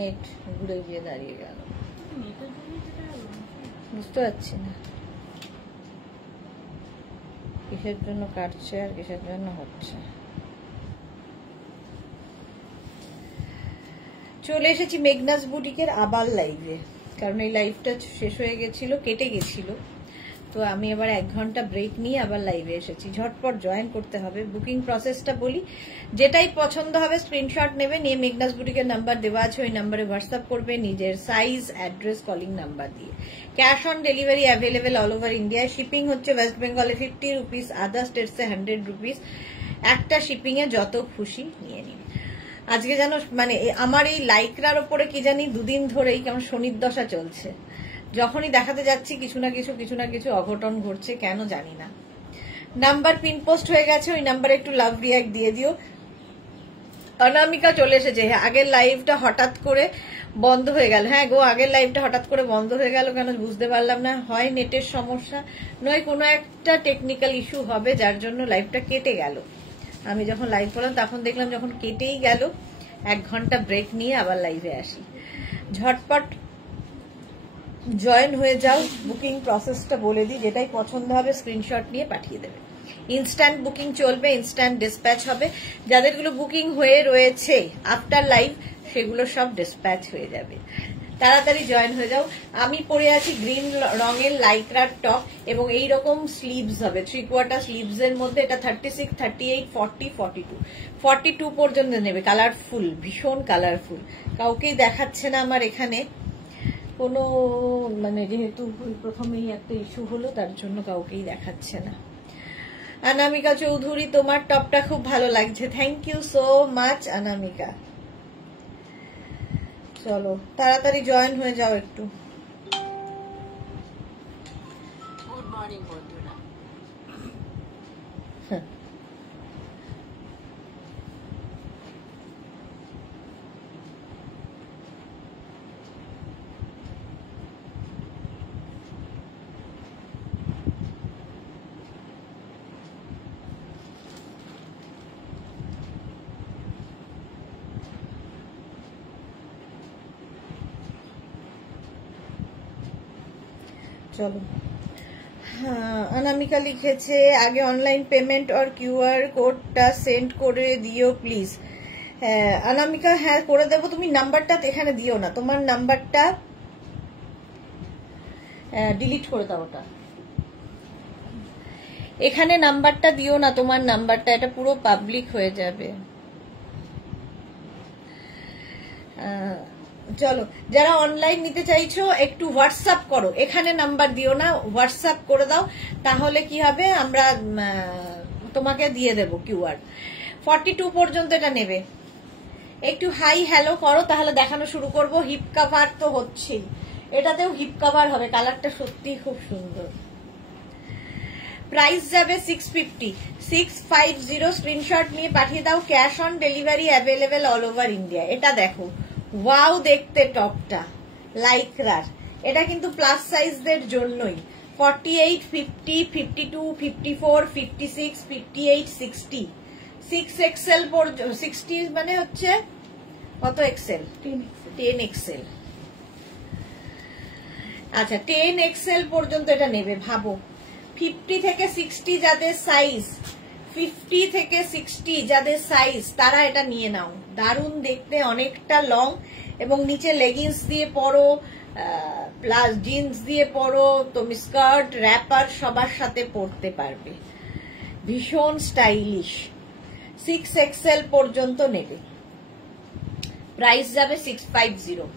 Net ঘুরে গিয়ে দাঁড়িয়ে গেল, বুঝতে পারছি না কিসের জন্য কাটছে আর কিসের জন্য হচ্ছে। চলে এসেছি মেঘনাস বুটিকের আবার লাইভে, কারণ এই লাইভটা শেষ হয়ে গেছিল, কেটে গেছিল, তো আমি এবার 1 ঘন্টা ব্রেক নিয়ে আবার লাইভে এসেছি। ঝটপট জয়েন করতে হবে। বুকিং প্রসেসটা বলি, যেটাই পছন্দ হবে স্ক্রিনশট নেবে, নিয়ে মেঘনাস বুটিকের নাম্বার দেওয়া আছে, ওই নাম্বারে হোয়াটসঅ্যাপ করবে নিজের সাইজ, অ্যাড্রেস, কলিং নাম্বার দিয়ে। Cash on delivery available all over ইন্ডিয়ায়। শিপিং হচ্ছে ওয়েস্ট বেঙ্গলে 50 রুপিস, আদার স্টেটসে 100 রুপিস। একটা শিপিং এ যত খুশি নিয়ে নিন। আজকে যেন মানে আমার এই লাইকরার ওপরে কি জানি 2 দিন ধরেই কেমন শনির দশা চলছে। যখনই দেখাতে যাচ্ছি কিছু না কিছু অঘটন ঘটছে, কেন জানি না। নাম্বার পিন পোস্ট হয়ে গেছে, ওই নাম্বারে একটু লাভ রিয়াক্ট দিয়ে দিও। অনামিকা চলে এসেছে। হ্যাঁ, আগের লাইভটা হঠাৎ করে বন্ধ হয়ে গেল। হ্যাঁ গো, আগের লাইভটা হঠাৎ করে বন্ধ হয়ে গেল কেন বুঝতে পারলাম না। হয় নেটের সমস্যা, নয় কোনো একটা টেকনিক্যাল ইস্যু হবে, যার জন্য লাইভটা কেটে গেল। আমি যখন লাইভ করলাম তখন দেখলাম যখন কেটেই গেল, 1 ঘন্টা ব্রেক নিয়ে আবার লাইভে আসি। ঝটপট জয়েন হয়ে যাও। বুকিং প্রসেসটা বলে দিই, যেটাই পছন্দ হবে স্ক্রিনশট নিয়ে পাঠিয়ে দেবে। ইনস্ট্যান্ট বুকিং চলবে, ইনস্ট্যান্ট ডিসপ্যাচ হবে। যাদেরগুলো বুকিং হয়ে রয়েছে আফটার লাইভ, সেগুলো সব ডিসপ্যাচ হয়ে যাবে। তাড়াতাড়ি জয়েন হয়ে যাও। আমি পরে আছি গ্রিন রঙের লাইক্রার টপ, এবং এইরকম স্লিভস হবে, 3/4 স্লিভস এর মধ্যে। এটা 36, 38, 40, 42 42 পর্যন্ত নেবে। কালারফুল, ভীষণ কালারফুল। কাউকেই দেখাচ্ছে না আমার এখানে কোনো, মানে যেহেতু প্রথমেই একটা ইস্যু হলো, তার জন্য কাউকেই দেখাচ্ছে না। অনামিকা চৌধুরী, তোমার টপটা খুব ভালো লাগছে। থ্যাংক ইউ সো মাচ অনামিকা। চলো তাড়াতাড়ি জয়েন হয়ে যাও একটু। গুড মর্নিং বন্ধুরা। চলো। হ্যাঁ, অনামিকা লিখেছে আগে অনলাইন পেমেন্ট আর কিউআর কোডটা সেন্ড করে দিও প্লিজ। হ্যাঁ অনামিকা, হ্যাঁ করে দেবো। তুমি নাম্বারটা এখানে দিও না, তোমার নাম্বারটা ডিলিট করে দাও। ওটা এখানে নাম্বারটা দিও না, তোমার নাম্বারটা, এটা পুরো পাবলিক হয়ে যাবে। চলো, যারা অনলাইন নিতে চাইছো একটু হোয়াটসঅ্যাপ করো, এখানে নাম্বার দিও না, হোয়াটসঅ্যাপ করে দাও, তাহলে কি হবে আমরা তোমাকে দিয়ে দেবো কিউআর। 42 পর্যন্ত এটা নেবে। একটু হাই হ্যালো করো, তাহলে দেখানো শুরু করব। হিপ কাভার তো হচ্ছেই, এটাতেও হিপ কাভার হবে। কালারটা সত্যি খুব সুন্দর। প্রাইস যাবে 650, 650। স্ক্রিনশট নিয়ে পাঠিয়ে দাও। Cash on delivery available all over India. এটা দেখো, ওয়াও দেখতে টপটা লাইক্রার। এটা কিন্তু প্লাস সাইজদের জন্যই। 48, 50, 52, 54, 56, 58, 60, 6 এক্সেল পর্যন্ত। 60 মানে হচ্ছে কত এক্সেল? 10 এক্সেল। আচ্ছা, 10 এক্সেল পর্যন্ত এটা নেবে। ভাবো 50 থেকে 60 যাদের সাইজ, 50 থেকে 60 যাদের সাইজ, তারা এটা নিয়ে নাও। দারুণ দেখতে, অনেকটা লং, এবং নিচে লেগিংস দিয়ে পরো, প্লাস জিন্স দিয়ে পরো, তুমি স্কার্ট, র্যাপার সবার সাথে পরতে পারবে। ভীষণ স্টাইলিশ। 6 এক্সেল পর্যন্ত নেবে। প্রাইস যাবে 650,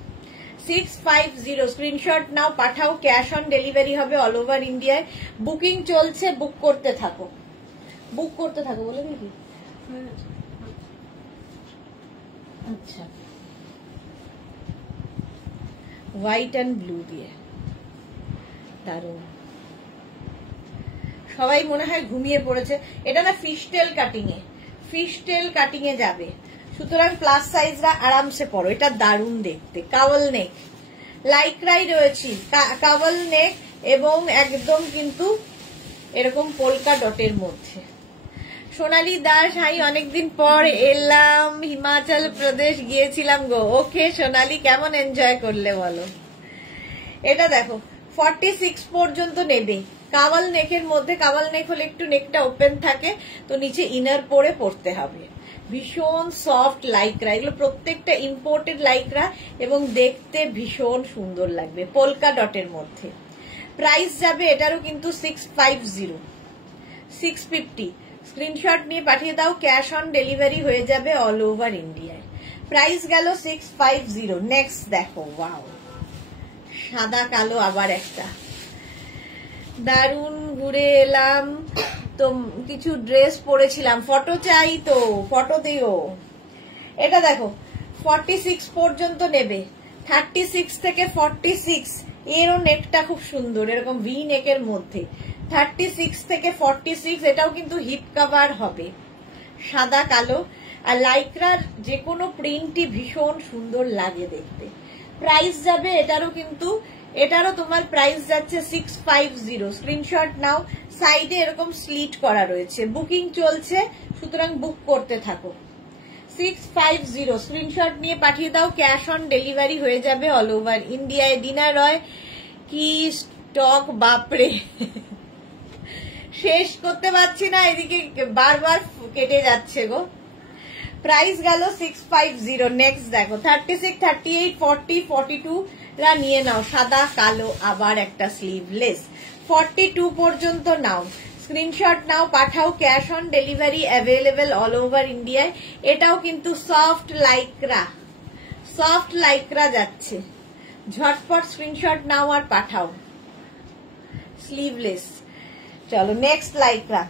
650। স্ক্রিনশট নাও, পাঠাও। ক্যাশ অন ডেলিভারি হবে অল ওভার ইন্ডিয়ায়। বুকিং চলছে, বুক করতে থাকো, বুক করতে থাকো। বলে দিবি? আচ্ছা, হোয়াইট অ্যান্ড ব্লু দিয়ে দারুণ। সবাই মনে হয় ঘুমিয়ে পড়েছে। এটা না ফিশটেল কাটিং এ, ফিশটেল কাটিং এ যাবে, সুতরাং প্লাস সাইজরা আরামসে পরো। এটা দারুণ দেখতে। কাওয়াল নেক, লাইক্রাই রয়েছে, কাওয়াল নেক, এবং একদম কিন্তু এরকম পোলকা ডটের মধ্যে। সোনালী দাস, হাই, অনেকদিন পর এলাম, হিমাচল প্রদেশ গিয়েছিলাম গো। ওকে সোনালী, কেমন এনজয় করলে বলো? এটা দেখো 46 পর্যন্ত নেবে। কাওয়াল নেকের মধ্যে, কাওয়াল নেক হলে একটু নেকটা ওপেন থাকে, তো নিচে ইনার পরে পড়তে হবে। ভীষণ সফট লাইক্রা, এগুলো প্রত্যেকটা ইম্পোর্টেড লাইক্রা এবং দেখতে ভীষণ সুন্দর লাগবে, পোলকা ডটের মধ্যে। প্রাইস যাবে এটারও কিন্তু 650, 650। স্ক্রিনশট নিয়ে পাঠিয়ে দাও, ক্যাশ অন ডেলিভারি হয়ে যাবে অল ওভার ইন্ডিয়ায়। প্রাইস গেল 650। নেক্সট দেখো, ওয়াও, সাদা কালো আবার একটা দারুন। ঘুরে এলাম তো কিছু ড্রেস পরেছিলাম, ফটো চাই তো, ফটো দিও। এটা দেখো 46 পর্যন্ত নেবে, 36 থেকে 46। এরও নেকটা খুব সুন্দর, এরকম ভি নেকের মধ্যে। 36 থেকে 46, এটাও কিন্তু হিপ কভার হবে, সাদা কালো। আর লাইক্রার যে কোনো প্রিন্টই ভীষণ সুন্দর লাগে দেখতে। প্রাইস যাবে এটারও কিন্তু, এটারও তোমার প্রাইস যাচ্ছে 650। স্ক্রিনশট নাও, সাইডে এরকম স্লিট করা রয়েছে, বুকিং চলছে, সুতরাং বুক করতে থাকো। 650 স্ক্রিনশট নিয়ে পাঠিয়ে দাও, ক্যাশ অন ডেলিভারি হয়ে যাবে অল ওভার ইন্ডিয়ায়। ডিনার রয় কি স্টক, বাপরে শেষ করতে পারছি না, এদিকে বারবার কেটে যাচ্ছে গো। প্রাইস গেল 650। নেক্সট দেখো 36, 38, 40, 42 রা নিয়ে নাও, সাদা কালো আবার একটা স্লিভলেস। 42 পর্যন্ত নাও, স্ক্রিনশট নাও, পাঠাও, cash on delivery available all over ইন্ডিয়ায়। এটাও কিন্তু সফট লাইক্রা, সফট লাইক্রা যাচ্ছে, ঝটপট স্ক্রিনশট নাও আর পাঠাও, স্লিভলেস। চলো নেক্সট লাইক্রা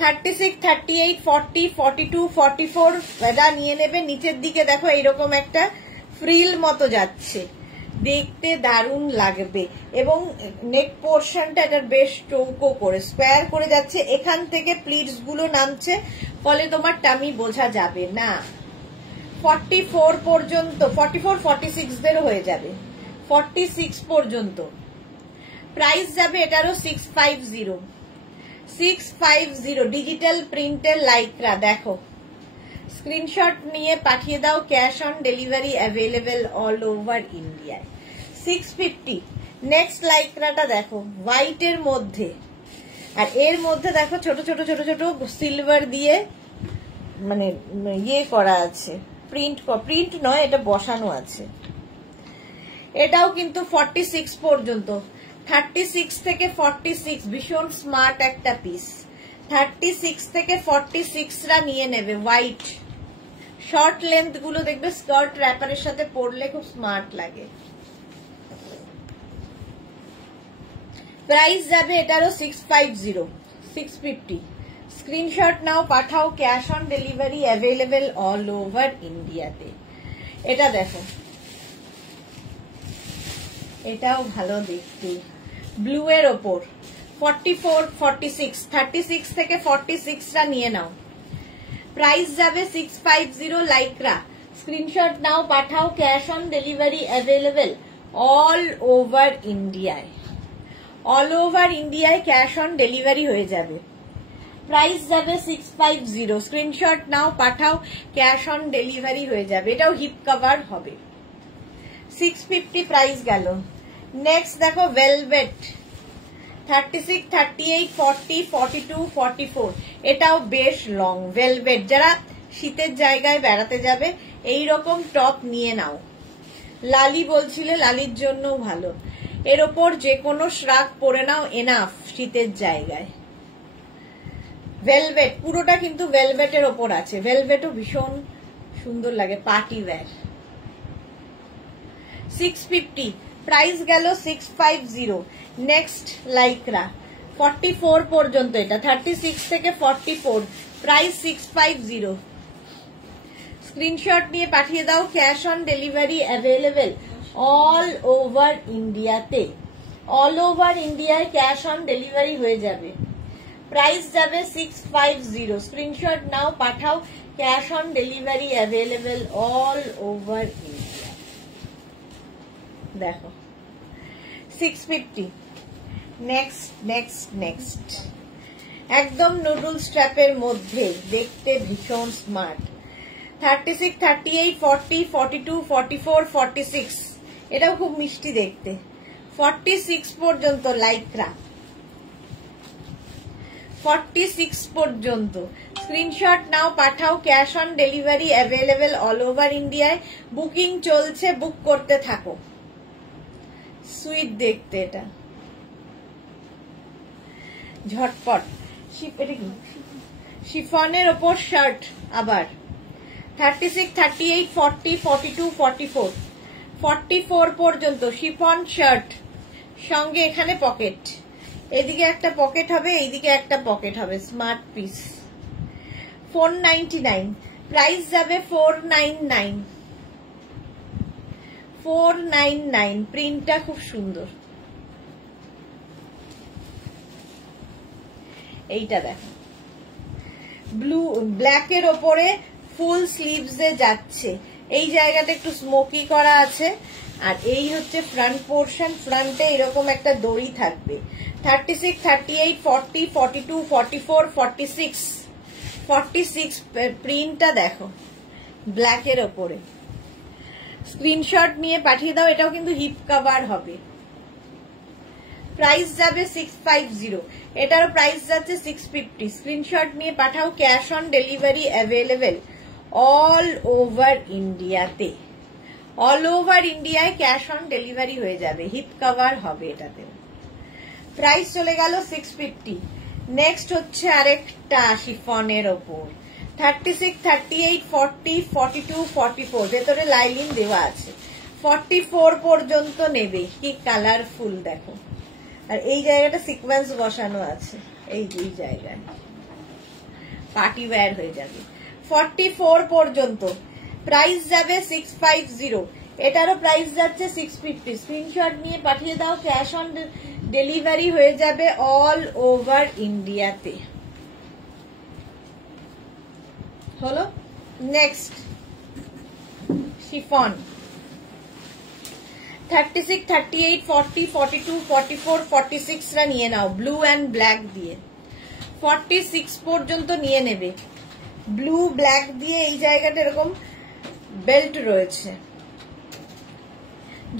36, 38, 40, 42, 44 এটা নিয়ে নেবে। নিচের দিকে দেখো এইরকম একটা ফ্রিল মতো যাচ্ছে, দেখতে দারুণ লাগবে এবং নেক পোর্শনটা এটার বেশ চৌকো করে স্কোয়ার করে যাচ্ছে, এখান থেকে প্লিটস গুলো নামছে, ফলে তোমার টামি বোঝা যাবে না। 44 পর্যন্ত, 44, 46 দেরও হয়ে যাবে, 46 পর্যন্ত। প্রাইস যাবে এটারও 650, 650 ডিজিটাল প্রিন্টের লাইক্রা। দেখো স্ক্রিনশট নিয়ে পাঠিয়ে দাও, cash on delivery available all over ইন্ডিয়ায়। 650। নেক্সট লাইক্রাটা দেখো হোয়াইটের মধ্যে, আর এর মধ্যে দেখো ছোট ছোট ছোট ছোট সিলভার দিয়ে মানে ইয়ে করা আছে, প্রিন্ট নয়, এটা বসানো আছে। এটাও কিন্তু 46 পর্যন্ত, 36 থেকে 46, ভীষণ স্মার্ট একটা পিস। 36 থেকে 46 রা নিয়ে নেবে। হোয়াইট শর্ট লেন্থ গুলো দেখবে স্কার্ট র্যাপারের সাথে পরলে খুব স্মার্ট লাগে। প্রাইস যাবে এটারও 650, 650। স্ক্রিনশট নাও, পাঠাও, cash on delivery available all over ইন্ডিয়াতে। এটা দেখো, এটাও ভালো দেখতে, ব্লু এর ওপর। 44, 46, 36 থেকে 46 রা নিয়ে নাও। প্রাইস যাবে 650 লাইক্রা। স্ক্রিনশট নাও, পাঠাও, cash on delivery available all over ইন্ডিয়ায়। অল ওভার ইন্ডিয়ায় ক্যাশ অন ডেলিভারি হয়ে যাবে। প্রাইস যাবে 650। স্ক্রিনশট নাও, পাঠাও, ক্যাশ অন ডেলিভারি হয়ে যাবে। এটাও হিপ কভার হবে। 650 প্রাইস গেল। নেক্সট দেখো ভেলভেট 36, 38, 40, 42, 44। এটাও বেশ লং ভেলভেট, যারা শীতের জায়গায় বেড়াতে যাবে এই রকম টপ নিয়ে নাও। লালি বলছিলে, লালির জন্য ভালো। এর ওপর যে কোনো শ্রাগ পরে নাও, এনাফ শীতের জায়গায়। ভেলভেট পুরোটা কিন্তু ভেলভেটের ওপর আছে, ভেলভেটও ভীষণ সুন্দর লাগে, পার্টি ওয়্যার। 650 প্রাইস গেল 650। নেক্সট লাইক্রা 44 পর্যন্ত, এটা 36 থেকে 44, প্রাইস 650। স্ক্রিনশট নিয়ে পাঠিয়ে দাও, cash on delivery available all over ইন্ডিয়াতে। অল ওভার ইন্ডিয়ায় ক্যাশ অন ডেলিভারি হয়ে যাবে। প্রাইস যাবে 650। স্ক্রিনশট নাও, পাঠাও, cash on delivery available all over India. দেখো 650। নেক্সট একদম নুডল স্ট্র্যাপের মধ্যে, দেখতে ভীষণ স্মার্ট। 36, 38, 40, 42, 44, 46, এটাও খুব মিষ্টি দেখতে। 46 পর্যন্ত লাইক্রা, 46 পর্যন্ত। স্ক্রিনশট নাও, পাঠাও, cash on delivery available all over ইন্ডিয়ায়। বুকিং চলছে, বুক করতে থাকো। সুইট দেখতে এটা, ঝটপট। শিফনের ওপর শার্ট আবার। 36, 38, 40, 42, 44, 44 পর্যন্ত শিফন শার্ট, সঙ্গে এখানে পকেট। এদিকে একটা পকেট হবে, এইদিকে একটা পকেট হবে। Smart piece. 499, প্রাইস যাবে 499, 499। প্রিন্টটা খুব সুন্দর। এইটা দেখো, ব্লু ব্ল্যাকের ওপরে ফুল স্লিভসে যাচ্ছে। এই জায়গাটা একটু স্মোকি করা আছে। আর এই হচ্ছে ফ্রন্ট পোর্শন, ফ্রন্টে এরকম একটা দড়ি থাকবে। 36, 38, 40, 42, 44, 46, 46 প্রিন্টটা দেখো ব্ল্যাকের ওপরে। স্ক্রিনশট নিয়ে পাঠিয়ে দাও। এটাও কিন্তু হিপ কভার হবে। প্রাইস যাবে 650, এটারও প্রাইস যাচ্ছে 650। স্ক্রিনশট নিয়ে পাঠাও, cash on delivery available all over ইন্ডিয়াতে। অল ওভার ইন্ডিয়ায় ক্যাশ অন ডেলিভারি হয়ে যাবে, হিপ কভার হবে এটাতে। প্রাইস চলে গেল 650। নেক্সট হচ্ছে আরেকটা শিফনের ওপর। 36, 38, 40, 42, 44, ভেতরে লাইলিন দেওয়া আছে। 44 পর্যন্ত নেবে। কি কালারফুল দেখো। আর এই জায়গাটা সিকোয়েন্স বসানো আছে, এই দুই জায়গায় পার্টি ওয়্যার হয়ে যাবে। 44 পর্যন্ত প্রাইস যাবে 650, এটারও প্রাইস যাচ্ছে 650। স্ক্রিনশট নিয়ে পাঠিয়ে দাও, ক্যাশ অন ডেলিভারি হয়ে যাবে অল ওভার ইন্ডিয়াতে। হলো। Next chiffon. 36, 38, 40, 42, 44, 46 রা নিয়ে নাও, ব্লু অ্যান্ড ব্ল্যাক দিয়ে। 46 পর্যন্ত নিয়ে নেবে, ব্লু ব্ল্যাক দিয়ে। এই জায়গাটা এরকম বেল্ট রয়েছে।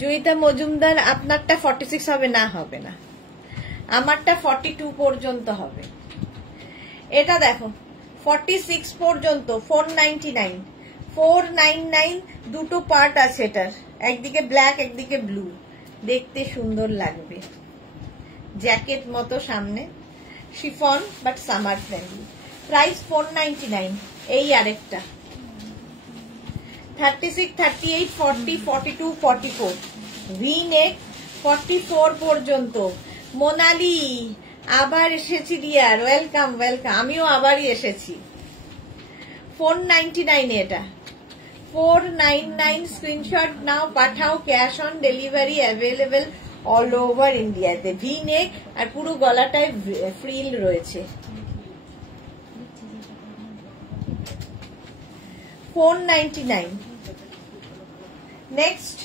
জয়িতা মজুমদার, আপনারটা 46 হবে না? হবে না, আমারটা 42 পর্যন্ত হবে। এটা দেখো 46 পর্যন্ত 499, 499। দুটো পার্ট আছে এটার, একদিকে ব্ল্যাক একদিকে ব্লু, দেখতে সুন্দর লাগবে। জ্যাকেট মতো সামনে, chiffon but summer friendly. Price 499। এই আরেকটা 36, 38, 40, 42, 44, ভি নেক। 44 পর্যন্ত। মোনালি আবার এসেছি ডিয়ার, ওয়েলকাম ওয়েলকাম। আমিও আবারই এসেছি। 499 এটা, 499। স্ক্রিনশট নাও, পাঠাও, cash on delivery available all over ইন্ডিয়াতে। ভি নেক আর পুরো গলাটায় ফ্রিল রয়েছে। 499। Next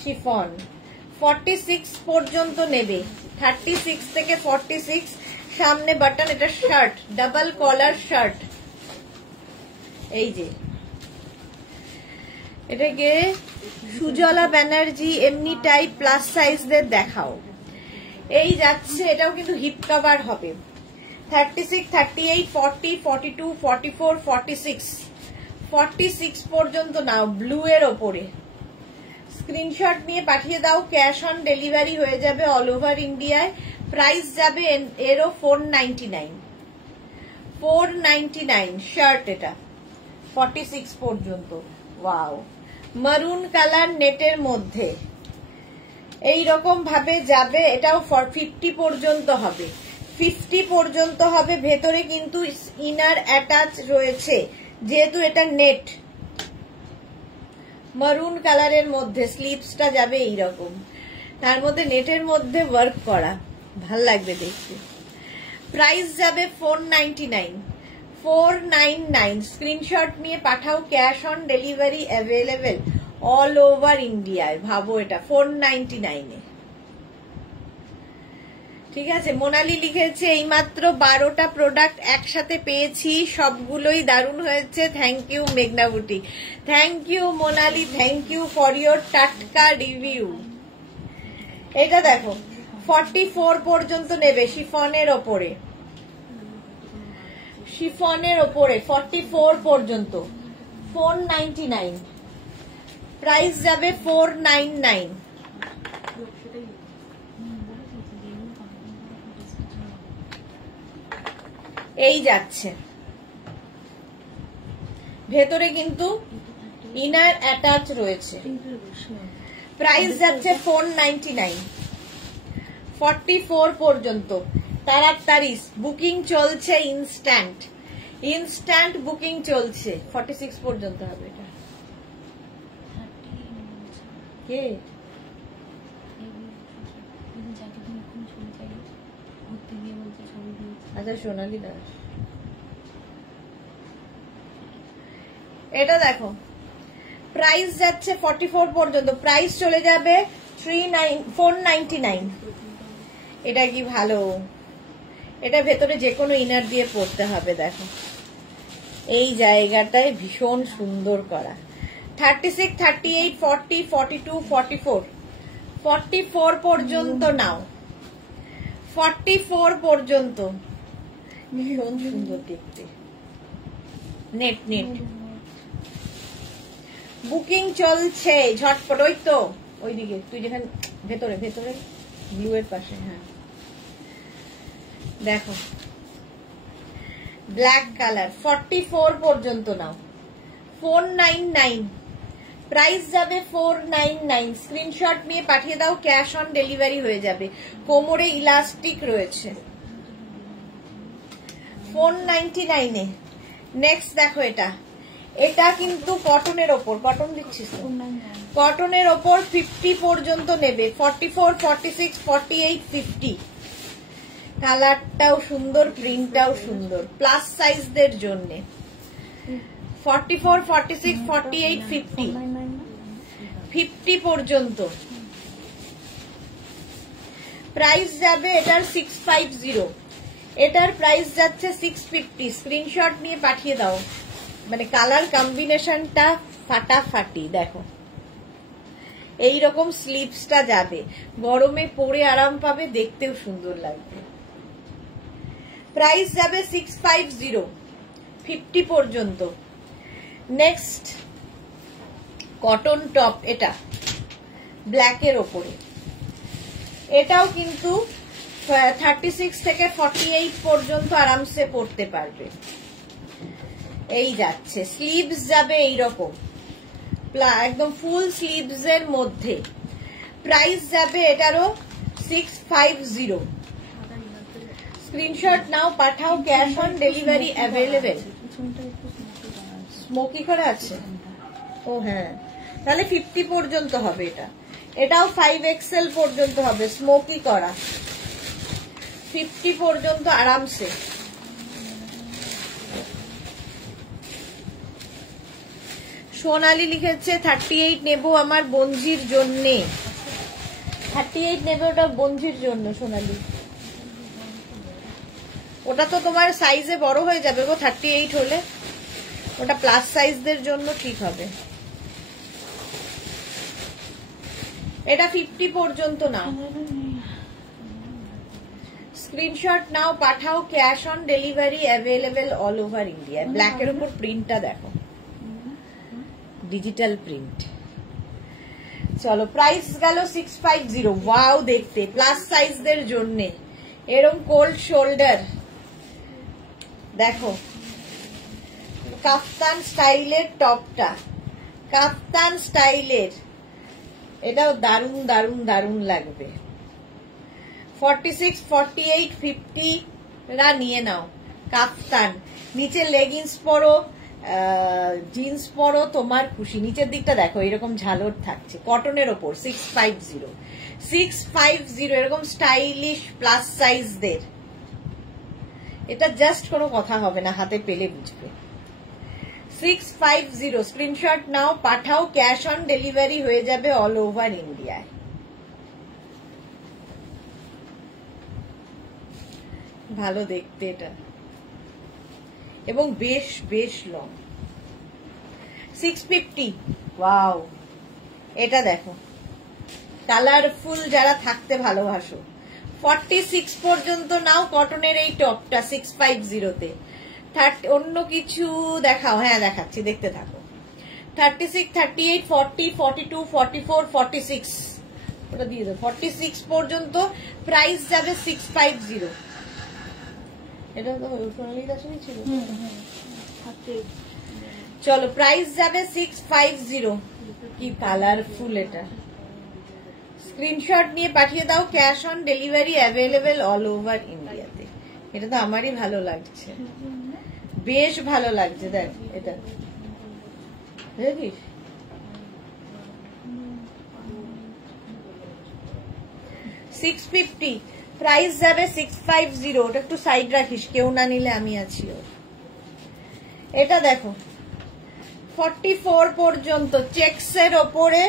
chiffon. 46 পর্যন্ত নেবে, 36 থেকে 46। সামনে বাটন, এটা শার্ট, ডাবল কলার শার্ট। এই যে এটাকে সুজলা ব্যানার্জি এমনি টাইপ প্লাস সাইজদের দেখাও। এই যাচ্ছে, এটাও কিন্তু হিপ কভার হবে। 36, 38, 40, 42, 44, 46, 46 পর্যন্ত নাও, ব্লু এর ওপরে। স্ক্রিনশট নিয়ে পাঠিয়ে দাও, ক্যাশ অন ডেলিভারি হয়ে যাবে অল ওভার ইন্ডিয়ায়। প্রাইস যাবে এরও 499, 499 শার্ট এটা। 46 পর্যন্ত। ওয়াও, মারুন কালার নেটের মধ্যে এই রকম ভাবে যাবে। এটাও 50 পর্যন্ত হবে, 50 পর্যন্ত হবে। ভেতরে কিন্তু ইনার অ্যাটাচ রয়েছে, যেহেতু এটা নেট। মারুন কালারের মধ্যে স্লিভসটা যাবে এইরকম, তার মধ্যে নেটের মধ্যে ওয়ার্ক করা, ভাল লাগবে দেখতে। প্রাইস যাবে 499, 499। স্ক্রিনশট নিয়ে পাঠাও, cash on delivery available all over ইন্ডিয়ায়। ভাবো এটা 499-এ। ঠিক আছে, মোনালি লিখেছে এইমাত্র 12টা প্রোডাক্ট একসাথে পেয়েছি, সবগুলোই দারুণ হয়েছে, থ্যাংক ইউ মেঘনা Buti. Thank you Monali, thank you for your টাটকা রিভিউ। এটা দেখো 44 পর্যন্ত নেবে শিফনের ওপরে, শিফনের ওপরে 44 পর্যন্ত, 499, প্রাইস যাবে 499। এই যাচ্ছে, ভেতরে কিন্তু ইনার অ্যাটাচ রয়েছে, প্রাইস যাচ্ছে 499, 44 পর্যন্ত। তাড়াতাড়ি বুকিং চলছে, ইনস্ট্যান্ট ইনস্ট্যান্ট বুকিং চলছে, 46 পর্যন্ত হবে এটা। কে আচ্ছা সোনালি দাস, এটা দেখো প্রাইস যাচ্ছে 44 পর্যন্ত, প্রাইস চলে যাবে 499। এটা কি ভালো, এটা ভেতরে যে কোনো ইনার দিয়ে পরতে হবে। দেখো এই জায়গাটায় ভীষণ সুন্দর করা, 36, 38, 40, 42, 44, 44 পর্যন্ত নাও, 44 পর্যন্ত, ভীষণ সুন্দর দেখতে। নেট নেট বুকিং চলছে ঝটপট, ওই তো ওইদিকে তুই যেখানে ভেতরে ভেতরে ব্লু এর পাশে, হ্যাঁ দেখো ব্ল্যাক কালার, 44 পর্যন্ত নাও, 499, প্রাইস যাবে 499। স্ক্রিনশট নিয়ে পাঠিয়ে দাও, ক্যাশ অন ডেলিভারি হয়ে যাবে। কোমরে ইলাস্টিক রয়েছে 499-এ। নেক্সট দেখো এটা, এটা কিন্তু কটনের ওপর, কটন দিচ্ছিস তো, কটনের ওপর 50 পর্যন্ত নেবে, 44, 46, 48, 50। কালারটাও সুন্দর, প্রিন্টটাও সুন্দর, প্লাস সাইজদের জন্য। 44, 46, 48, 50, 50 পর্যন্ত প্রাইস যাবে এটার 650, এটার প্রাইস যাচ্ছে 650। স্ক্রিনশট নিয়ে পাঠিয়ে দাও, মানে কালার কম্বিনেশনটা ফাটাফাটি। দেখো এইরকম স্লিভসটা যাবে, গরমে পরে আরাম পাবে, দেখতেও সুন্দর লাগবে। প্রাইস যাবে 650, 50 পর্যন্ত। নেক্সট কটন টপ, এটা ব্ল্যাকের ওপরে, এটাও কিন্তু 36 থেকে 48 পর্যন্ত আরামসে পরতে পারবে। এই যাচ্ছে, স্লিভস যাবে এইরকম, একদম ফুল স্লিভস এর মধ্যে। প্রাইস যাবে এটারও 650। স্ক্রিনশট নাও, পাঠাও, cash on delivery available. Smoky করা আছে, ও হ্যাঁ, তাহলে 50 পর্যন্ত হবে এটা। এটাও 5XL পর্যন্ত হবে, স্মোকি করা, 50 পর্যন্ত আরামসে। সোনালি লিখেছে 38 নেবো আমার বঞ্জির জন্যে, 38 নেবে, ওটা বঞ্জির জন্য সোনালি। ওটা তো তোমার সাইজে বড় হয়ে যাবে গো, 38 হলে ওটা প্লাস সাইজদের জন্য ঠিক হবে। এটা 50 পর্যন্ত নাও, স্ক্রিনশট নাও, পাঠাও, cash on delivery available all over India. ব্ল্যাকের উপর প্রিন্টটা দেখো, ডিজিটাল প্রিন্ট। চলো প্রাইস গেল 650। ওয়াও দেখতে, প্লাস সাইজদের জন্য এরকম কোল্ড শোল্ডার। দেখো কাফতান স্টাইলের টপটা, কাফতান স্টাইলের, এটাও দারুন দারুন দারুন লাগবে। 46, 48, 50 রা নিয়ে নাও। কাফতান, নিচে লেগিংস পরো, জিন্স পরো, তোমার খুশি। নিচের দিকটা দেখো এরকম ঝালর থাকছে, কটনের ওপর 650, 650 এরকম স্টাইলিশ প্লাস সাইজদের। এটা জাস্ট কোনো কথা হবে না, হাতে পেলে বুঝবে। 650, স্ক্রিনশট নাও, পাঠাও, ক্যাশ অন ডেলিভারি হয়ে যাবে অল ওভার ইন্ডিয়ায়। ভালো দেখতে এটা, এবং বেশ বেশ লং। 650। ওয়াও, এটা দেখো, কালারফুল যারা থাকতে ভালোবাসো 46 পর্যন্ত নাও কটনের এই টপটা 650-তে। অন্য কিছু দেখাও? হ্যাঁ দেখাচ্ছি, দেখতে থাকো। 36, 38, 40, 42, 44, 46, ওটা দিয়ে দাও। 46 পর্যন্ত প্রাইস যাবে 650। এটা তো সোনালী দাসেরই ছিল। চলো, প্রাইস যাবে 650। কি কালারফুল এটা! স্ক্রিনশট নিয়ে পাঠিয়ে দাও, cash on delivery available all over ইন্ডিয়াতে। এটা তো আমারই ভালো লাগছে, বেশ ভালো লাগছে। দেখ এটা দেখিস, 650 প্রাইস যাবে 650। ওটা একটু সাইড রাখিস, কেউ না নিলে আমি আছি। এটা দেখো 44 পর্যন্ত চেকসের ওপরে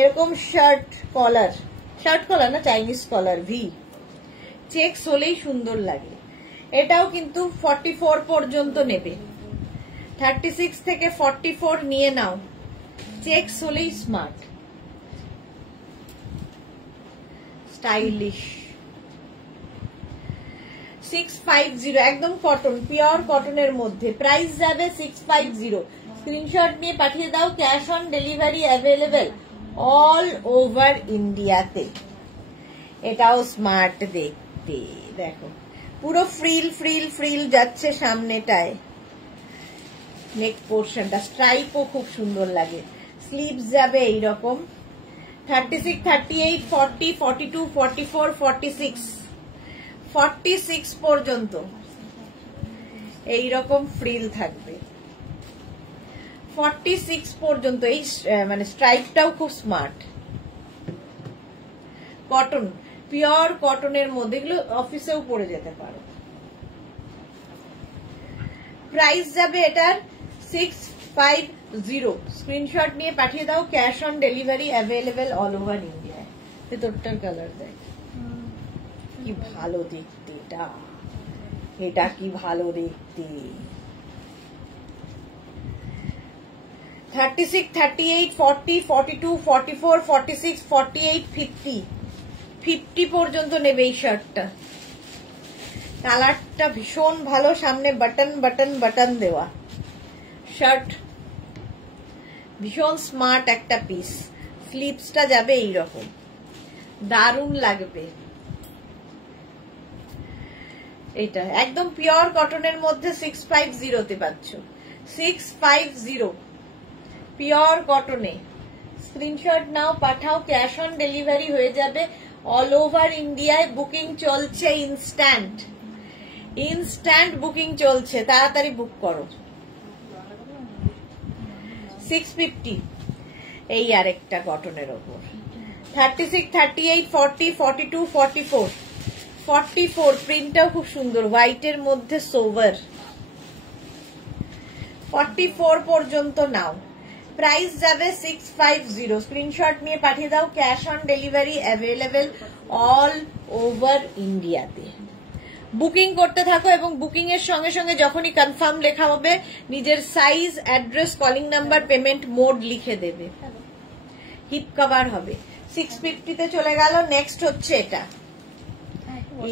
এরকম শার্ট কলার না, চাইনিজ কলার, ভি চেকস হলেই সুন্দর লাগে। এটাও কিন্তু 44 পর্যন্ত নেবে। 36 থেকে 44 নিয়ে নাও, চেকস হলেই স্মার্ট, স্টাইলিশ। 650 একদম কটন, পিওর কটনের মধ্যে, প্রাইস যাবে 650। স্ক্রিনশট নিয়ে পাঠিয়ে দাও, cash on delivery available all over ইন্ডিয়াতে। এটাও স্মার্ট দেখতে, দেখো পুরো ফ্রিল ফ্রিল ফ্রিল যাচ্ছে সামনেটায়। নেক পোর্শনটা স্ট্রাইপও খুব সুন্দর লাগে। স্লিভস যাবে এইরকম 36, 38, 40, 42, 44, 46, 46 পর্যন্ত এইরকম ফ্রিল থাকবে। 46 পর্যন্ত এই মানে স্ট্রাইপটাও খুব স্মার্ট। কটন, পিওর কটনের মধ্যে, এগুলো অফিসেও পরে যেতে পারো। প্রাইস যাবে এটার 650। স্ক্রিনশট নিয়ে পাঠিয়ে দাও, cash on delivery available all over India. ভেতরটার কালার দেখ, কি ভালো দেখতে এটা, এটা কি ভালো দেখতে। 36, 38, 40, 42, 44, 46, 48, 50 পর্যন্ত নেবে এই শার্টটা। কালারটা ভীষণ ভালো, সামনে বাটন বাটন বাটন দেওয়া শার্ট, ভীষণ স্মার্ট একটা পিস। স্লিভসটা যাবে এইরকম, দারুণ লাগবে। এটা একদম পিওর কটনের মধ্যে 650-তে পাচ্ছ। 650 পিওর কটনে। স্ক্রিনশট নাও, পাঠাও, ক্যাশ অন ডেলিভারি হয়ে যাবে অল ওভার ইন্ডিয়ায়। বুকিং চলছে, ইনস্ট্যান্ট বুকিং চলছে, তাড়াতাড়ি বুক করো। 650 এই আরেকটা কটনের ওপর। 36, 38, 40, 42, 44, 44 প্রিন্টটাও খুব সুন্দর, হোয়াইটের মধ্যে সোভার। 44 পর্যন্ত নাও, প্রাইস যাবে 650। স্ক্রিনশট নিয়ে পাঠিয়ে দাও, cash on delivery available all over ইন্ডিয়াতে। বুকিং করতে থাকো, এবং বুকিং এর সঙ্গে সঙ্গে যখনই কনফার্ম লেখা হবে নিজের size, address, calling number, payment mode লিখে দেবে। হিপ কভার হবে। 650-তে চলে গেল। নেক্সট হচ্ছে এটা,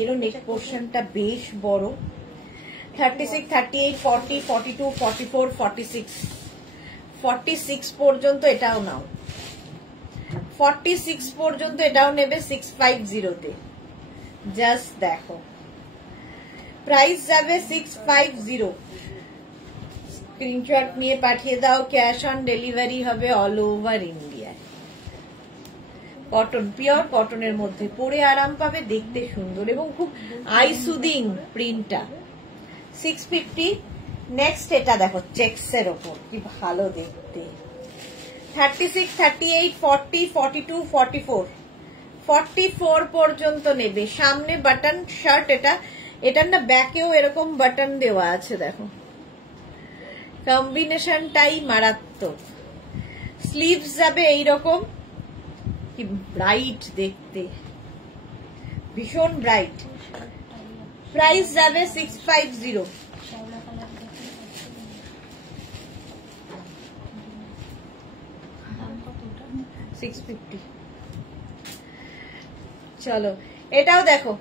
এরও নেক পোর্শনটা বেশ বড়। 36, 38, 40, 42, 44, 46, 46 পর্যন্ত এটাও নাও। 46 পর্যন্ত এটাও নেবে 650-তে। জাস্ট দেখো, প্রাইস যাবে 650। স্ক্রিনশট নিয়ে পাঠিয়ে দাও, ক্যাশ অন ডেলিভারি হবে all over India. Cotton, pure কটনের মধ্যে, পরে আরাম পাবে, দেখতে সুন্দর এবং খুব আই সুদিং প্রিন্টটা। 650। নেক্সট এটা দেখো, চেকসের ওপর, কি ভালো দেখতে। 36, 38, 40, 42, 44, 44 পর্যন্ত নেবে। সামনে বাটন শার্ট, এটার না ব্যাকেও এরকম বাটন দেওয়া আছে, দেখো কম্বিনেশনটাই মারাত্মক। স্লিভস যাবে এইরকম, কি ব্রাইট দেখতে, ভীষণ ব্রাইট। প্রাইস যাবে 650। 650। চলো এটাও দেখো,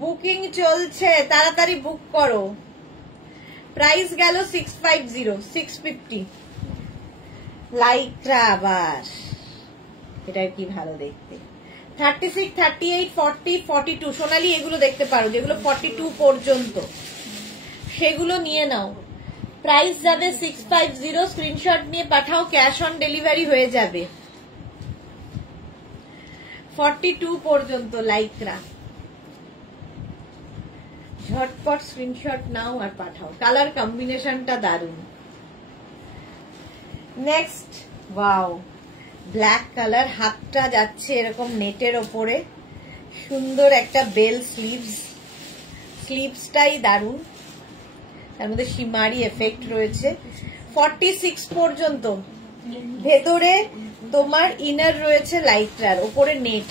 বুকিং চলছে, তাড়াতাড়ি বুক করো। প্রাইস গেল 650, 650। লাইক্রা আবার, এটা কি ভালো দেখতে। 36, 38, 40, 42 সোনালি এগুলো দেখতে পারো, যেগুলো 42 পর্যন্ত সেগুলো নিয়ে নাও। প্রাইস যাবে 650, স্ক্রিনশট নিয়ে পাঠাও, ক্যাশ অন ডেলিভারি হয়ে যাবে। 42 পর্যন্ত লাইক্রা, ঝটপট স্ক্রিনশট নাও আর পাঠাও। কালার কম্বিনেশনটা দারুন। নেক্সট, ওয়াও, ব্ল্যাক কালার, হাতটা যাচ্ছে এরকম নেটের ওপরে, সুন্দর একটা বেল স্লিভস, স্লিভসটাই দারুন, তার মধ্যে শিমারি এফেক্ট রয়েছে। 46 পর্যন্ত, ভেতরে তোমার ইনার রয়েছে লাইক্রার, ওপরে net.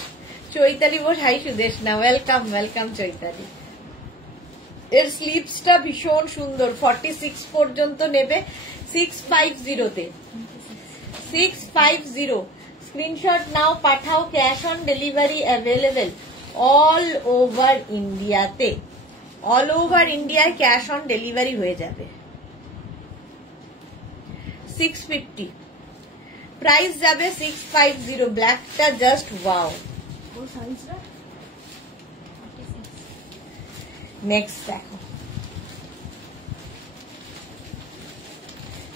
Chaitali Bose, hi Sudeshna, welcome welcome Chaitali. এর স্লিভসটা ভীষণ সুন্দর। 46 পর্যন্ত নেবে 650-তে, 650। স্ক্রিনশট নাও, পাঠাও, cash on delivery available all over ইন্ডিয়াতে। অল ওভার ইন্ডিয়ায় ক্যাশ অন ডেলিভারি হয়ে যাবে। 650, প্রাইস যাবে 650। ব্ল্যাকটা জাস্ট ওয়াও। নেক্সট দেখো,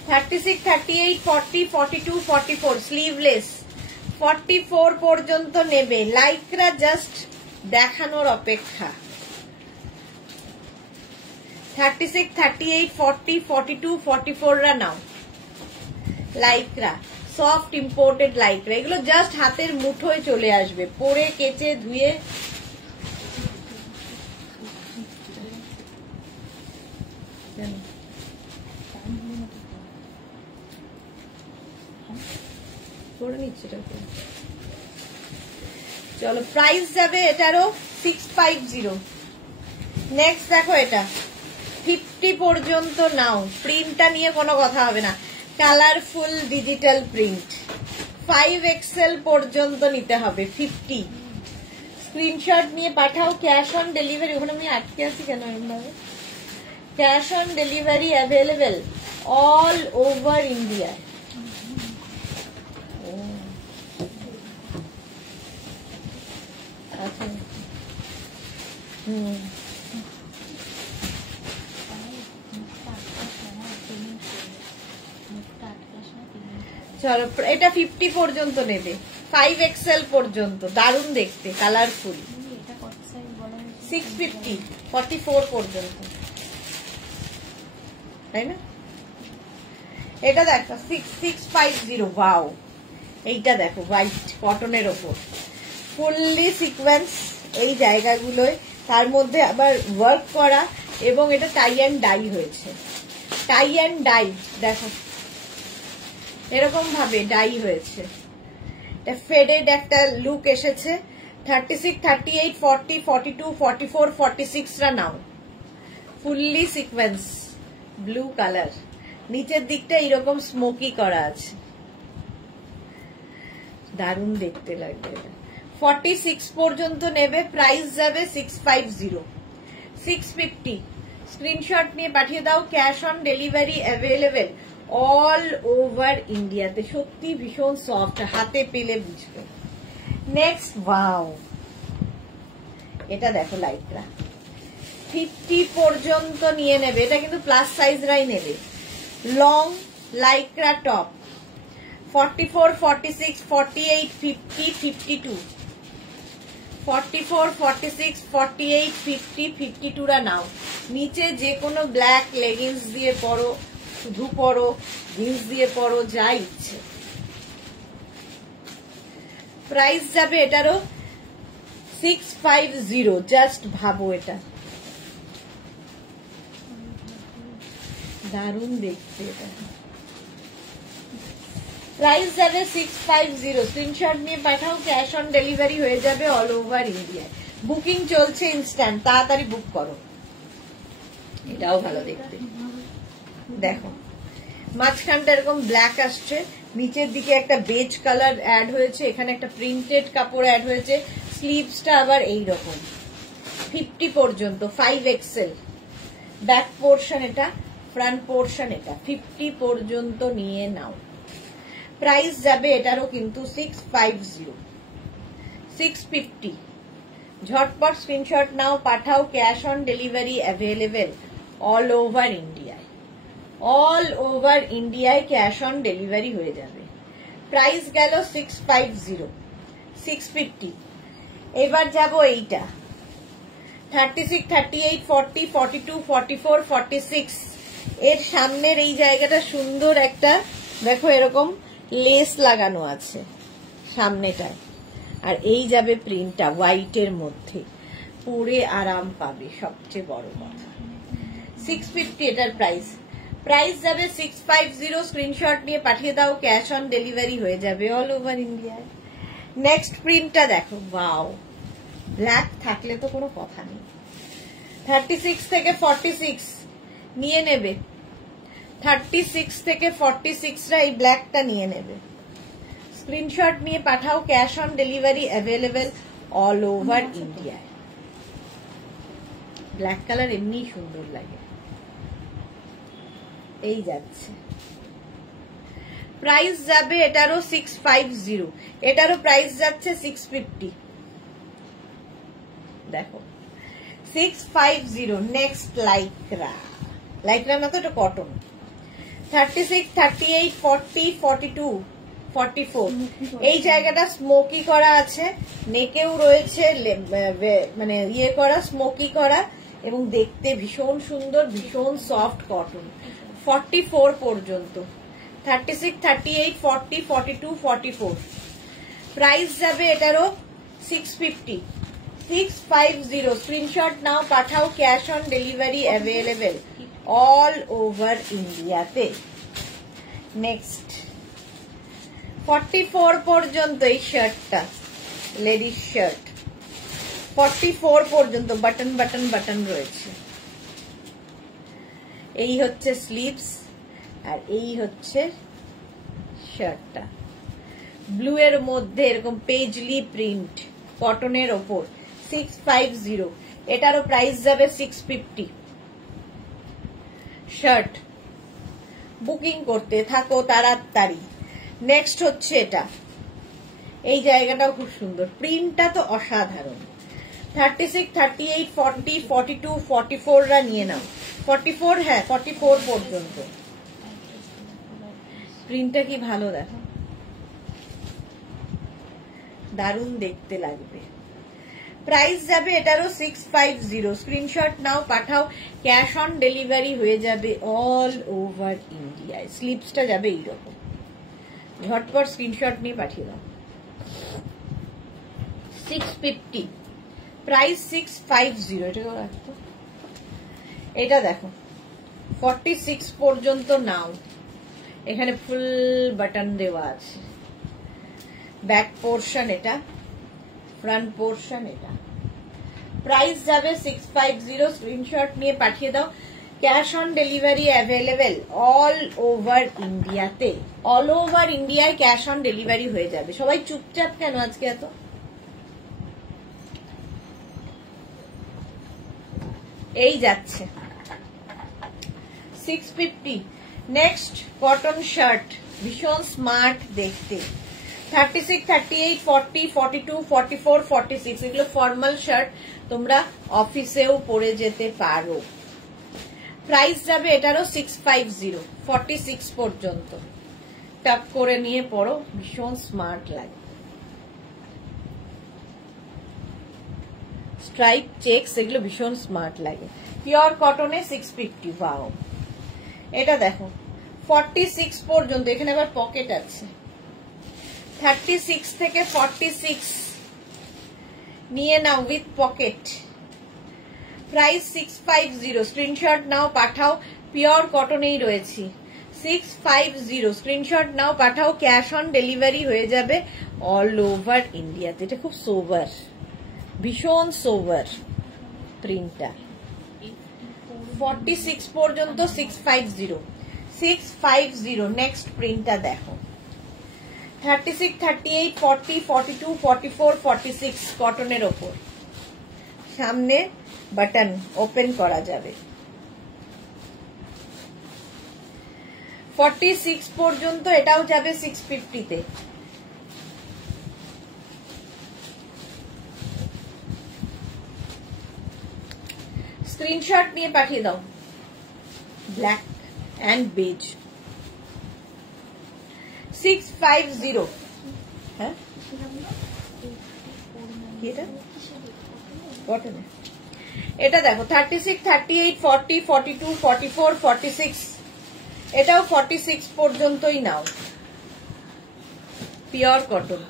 36, 38, 40, 42, 44 স্লিভলেস। 44 পর্যন্ত নেবে, লাইক্রা জাস্ট দেখানোর অপেক্ষা। 36, 38, 40, 42, 44 রা নাও। লাইক্রা সফট ইম্পোর্টেড লাইক্রা, এগুলো জাস্ট হাতের মুঠোয় চলে আসবে, পরে কেচে ধুয়ে। চলো প্রাইস যাবে এটারও 650। নেক্সট দেখো, এটা 50 পর্যন্ত নাও। প্রিন্টটা নিয়ে কোনো কথা হবে না, কালারফুল ডিজিটাল প্রিন্ট। 5XL পর্যন্ত নিতে হবে। 50, স্ক্রিনশট নিয়ে পাঠাও, ক্যাশ অন ডেলিভারি। ওখানে আমি আটকে আছি কেন এরকমভাবে? Cash on delivery available all over India. আচ্ছা, চলো এটা 50 পর্যন্ত নেবে, 5XL পর্যন্ত, দারুণ দেখতে, কালারফুল। 650, 44 পর্যন্ত, তাই না? এটা দেখো 6650, ওয়াও। এইটা দেখো, হোয়াইট কটনের ওপর, ফুললি সিকোয়েন্স এই জায়গাগুলোয়, তার মধ্যে আবার ওয়ার্ক করা, এবং এটা টাই অ্যান্ড ডাই হয়েছে। টাই অ্যান্ড ডাই দেখো, এরকম ভাবে ডাই হয়েছে। ফেডেড একটা লুক এসেছে। 36, 38, 40, 42, 44, 46 রা নাও। ফুললি সিকোয়েন্স, ব্লু কালার, নিচের দিকটা এরকম স্মোকি করা আছে, দারুণ দেখতে লাগবে। 46 পর্যন্ত নেবে, প্রাইস যাবে 650। 650, স্ক্রিনশট নিয়ে পাঠিয়ে দাও, cash on delivery available all over ইন্ডিয়াতে। সত্যি ভীষণ সফট, হাতে পেলে বুঝবে। নেক্সট, ওয়াও, এটা দেখো লাইক্রা। 50 পর্যন্ত নিয়ে নেবে, এটা কিন্তু প্লাস সাইজরাই নেবে। Long Lycra top. 44, 46, 48, 50, 52, 44, 46, 48, 50, 52 রা নাও। নিচে যে কোনো ব্ল্যাক লেগিংস দিয়ে পরো, শুধু পরো, জিন্স দিয়ে পরো, যা ইচ্ছে। প্রাইস যাবে এটারও 650। জাস্ট ভাবো, এটা দারুণ দেখতে। এটা প্রাইস যাবে 650। স্ক্রিনশট নিয়ে পাঠাও, ক্যাশ অন ডেলিভারি হয়ে যাবে অল ওভার ইন্ডিয়া। বুকিং চলছে ইনস্ট্যান্ট, তাড়াতাড়ি বুক করো। এটাও ভালো দেখতে, দেখো মাঝখানটা এরকম ব্ল্যাক আসছে, নিচের দিকে একটা বেজ কালার অ্যাড হয়েছে, এখানে একটা প্রিন্টেড কাপড় অ্যাড হয়েছে, স্লিভসটা আবার এইরকম 50 পর্যন্ত 5XL, ব্যাক পোর্শন এটা, ফ্রন্ট পোর্শন এটা, 50 পর্যন্ত নিয়ে নাও। প্রাইস যাবে এটারও কিন্তু 650, 650। ঝটপট স্ক্রিনশট নাও, পাঠাও, cash on delivery available all over ইন্ডিয়ায়, অল ওভার ইন্ডিয়ায় ক্যাশ অন ডেলিভারি হয়ে যাবে। প্রাইস গেল 650, 650। এবার যাব এইটা 36, 38, 40, 42, 44, 46। এর সামনের এই জায়গাটা সুন্দর একটা দেখো এরকম লেস লাগানো আছে সামনেটায়, আর এই যাবে প্রিন্টটা হোয়াইটের মধ্যে, পরে আরাম পাবে, সবচেয়ে বড় কথা। 650 এটার প্রাইস, প্রাইস যাবে 650। স্ক্রিনশট নিয়ে পাঠিয়ে দাও, ক্যাশ অন ডেলিভারি হয়ে যাবে অল ওভার ইন্ডিয়ায়। নেক্সট প্রিন্টটা দেখো, ওয়াও, ব্ল্যাক থাকলে তো কোনো কথা নেই। 36 থেকে 46 নিয়ে নেবে, 36 থেকে 46রা এই ব্ল্যাকটা নিয়ে নেবে। স্ক্রিনশট নিয়ে পাঠাও, cash on delivery available all over ইন্ডিয়ায়। ব্ল্যাক কালার এমনি সুন্দর লাগে। এই যাচ্ছে, প্রাইস যাবে এটারও 650, এটারও প্রাইস যাচ্ছে 650। দেখো 650। নেক্সট লাইক্রা, লাইক্রা না তো এটা কটন। 36, 38, 40, 42, 44 এই জায়গাটা স্মোকি করা আছে, নেকেও রয়েছে মানে ইয়ে করা, স্মোকি করা, এবং দেখতে ভীষণ সুন্দর, ভীষণ সফট কটন। 44 পর্যন্ত, 36, 38, 40, 42, 44। প্রাইস যাবে এটারও 650, 650। স্ক্রিনশট নাও, পাঠাও, cash on delivery available all over ইন্ডিয়াতে। নেক্সট 44 পর্যন্ত এই শার্টটা, লেডিস শার্ট 44 পর্যন্ত, বাটন বাটন বাটন রয়েছে। এই হচ্ছে স্লিভস, আর এই হচ্ছে শার্টটা, ব্লু এর মধ্যে এরকম পেজলি প্রিন্ট, কটনের ওপর। 650, এটারও প্রাইস যাবে 650। শার্ট বুকিং করতে থাকো তাড়াতাড়ি। নেক্সট হচ্ছে এটা, এই জায়গাটাও খুব সুন্দর, প্রিন্টটা তো অসাধারণ। 36, 38, 40, 42, 44রা নিয়ে নাও। 44, হ্যাঁ 44 পর্যন্ত। প্রিন্টটা কি ভালো, দেখো দারুণ দেখতে লাগবে। প্রাইস যাবে এটারও 650। স্ক্রিনশট নাও, পাঠাও, ক্যাশ অন ডেলিভারি হয়ে যাবে অল ওভার ইন্ডিয়ায়। স্লিপসটা যাবে এইরকম, ঝটপট স্ক্রিনশট নিয়ে পাঠিয়ে দাও। 650, প্রাইস 650। এটা রাখতো, এটা দেখো 46 পর্যন্ত নাও, এখানে ফুল বাটন দেওয়া আছে, ব্যাক পোর্শন এটা, ফ্রন্ট পোর্শন এটা। প্রাইস যাবে 650। স্ক্রিনশট নিয়ে পাঠিয়ে দাও, cash on delivery available all over ইন্ডিয়াতে, অল ওভার ইন্ডিয়ায় ক্যাশ অন ডেলিভারি হয়ে যাবে। সবাই চুপচাপ কেন আজকে এত? এই যাচ্ছে 650। নেক্সট কটন শার্ট, ভীষণ স্মার্ট দেখতে। 36, 38, 40, 42, 44, 46 এগুলো ফর্মাল শার্ট, তোমরা অফিসেও পরে যেতে পারো। প্রাইস যাবে এটারও 650, 46 পর্যন্ত। টাক করে নিয়ে পরো, ভীষণ স্মার্ট লাগে। স্ট্রাইপ চেকস এগুলো ভীষণ স্মার্ট লাগে। পিওর কটনে 650। ওয়াও, এটা দেখো 46 পর্যন্ত, এখানে আবার পকেট আছে। 36 থেকে 46 নিয়ে নাও উইথ পকেট। প্রাইস 650। স্ক্রিনশট নাও, পাঠাও, পিওর কটনেই রয়েছে। 650। স্ক্রিনশট নাও, পাঠাও, ক্যাশ অন ডেলিভারি হয়ে যাবে অল ওভার ইন্ডিয়াতে। এটা খুব সোভার, ভীষণ সোভার প্রিন্টটা। 46 পর্যন্ত 650 650 নেক্সট প্রিন্টটা দেখো 36 38 40 42 44 46 কটনের ওপর সামনে বাটন ওপেন করা যাবে 46 পর্যন্ত এটাও যাবে 650 তে স্ক্রিনশট নিয়ে পাঠিয়ে দাও ব্ল্যাক এন্ড বেজ 650 হ্যাঁ এটা কটনে এটা দেখো 36 38 40 42 44 46 এটাও 46 পর্যন্তই নাও পিওর কটন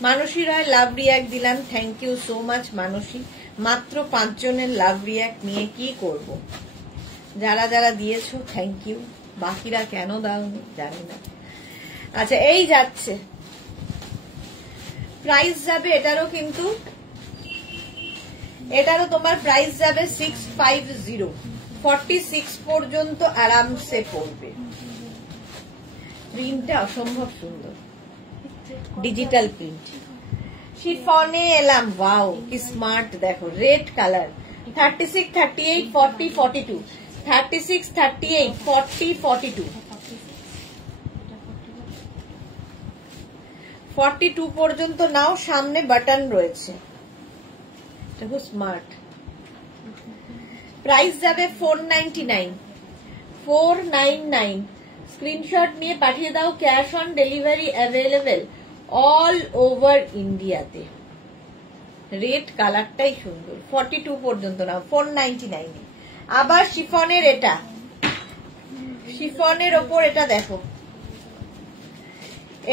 মানসী রায় লাভ রিয়াক্ট দিলাম থ্যাংক ইউ সো মাচ মানসী মাত্র 5 জনের লাভ রিয়াক্ট নিয়ে কি করব যারা যারা দিয়েছো থ্যাংক ইউ বাকিরা কেন দাওনি জানি না আচ্ছা এই যাচ্ছে প্রাইস যাবে এটারও তোমার প্রাইস যাবে 650 46 পর্যন্ত আরামসে পড়বে প্রিন্টটা অসম্ভব সুন্দর ডিজিটাল প্রিন্ট শিফনে এলাম ওয়াও কি স্মার্ট দেখো রেড কালার 36 38 40 42 36 38 40 42 42 পর্যন্ত নাও সামনে বাটন রয়েছে দেখো স্মার্ট প্রাইস যাবে 499 স্ক্রিনশট নিয়ে পাঠিয়ে দাও cash on delivery available all over ইন্ডিয়াতে রেড কালারটাই সুন্দর 42 পর্যন্ত নাও 499 আবার শিফনের এটা শিফনের ওপর এটা দেখো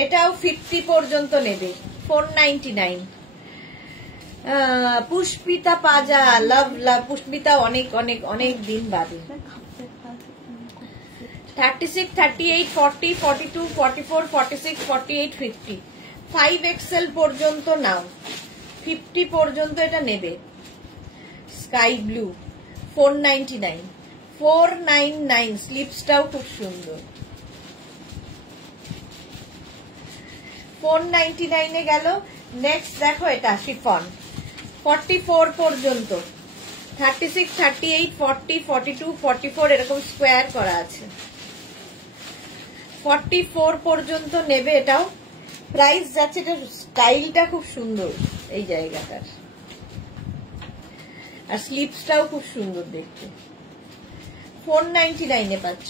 এটাও 50 পর্যন্ত নেবে 499 পুষ্পিতা পাজা লাভ লাভ পুষ্পিতা অনেক অনেক অনেক দিন বাদে 36 38 40 42 44 46 48 50 5XL পর্যন্ত নাও 50 পর্যন্ত এটা নেবে স্কাই ব্লু 499 স্লিপসটাও খুব সুন্দর 499 এ গেল নেক্সট দেখো এটা শিফন 44 পর্যন্ত 36 38 40 42 44 এরকম স্কোয়ার করা আছে 44 পর্যন্ত নেবে এটাও প্রাইস যাচ্ছে এটা স্টাইলটা খুব সুন্দর এই জায়গাটার আর স্লিপসটাও খুব সুন্দর দেখতে 499 এ পাচ্ছ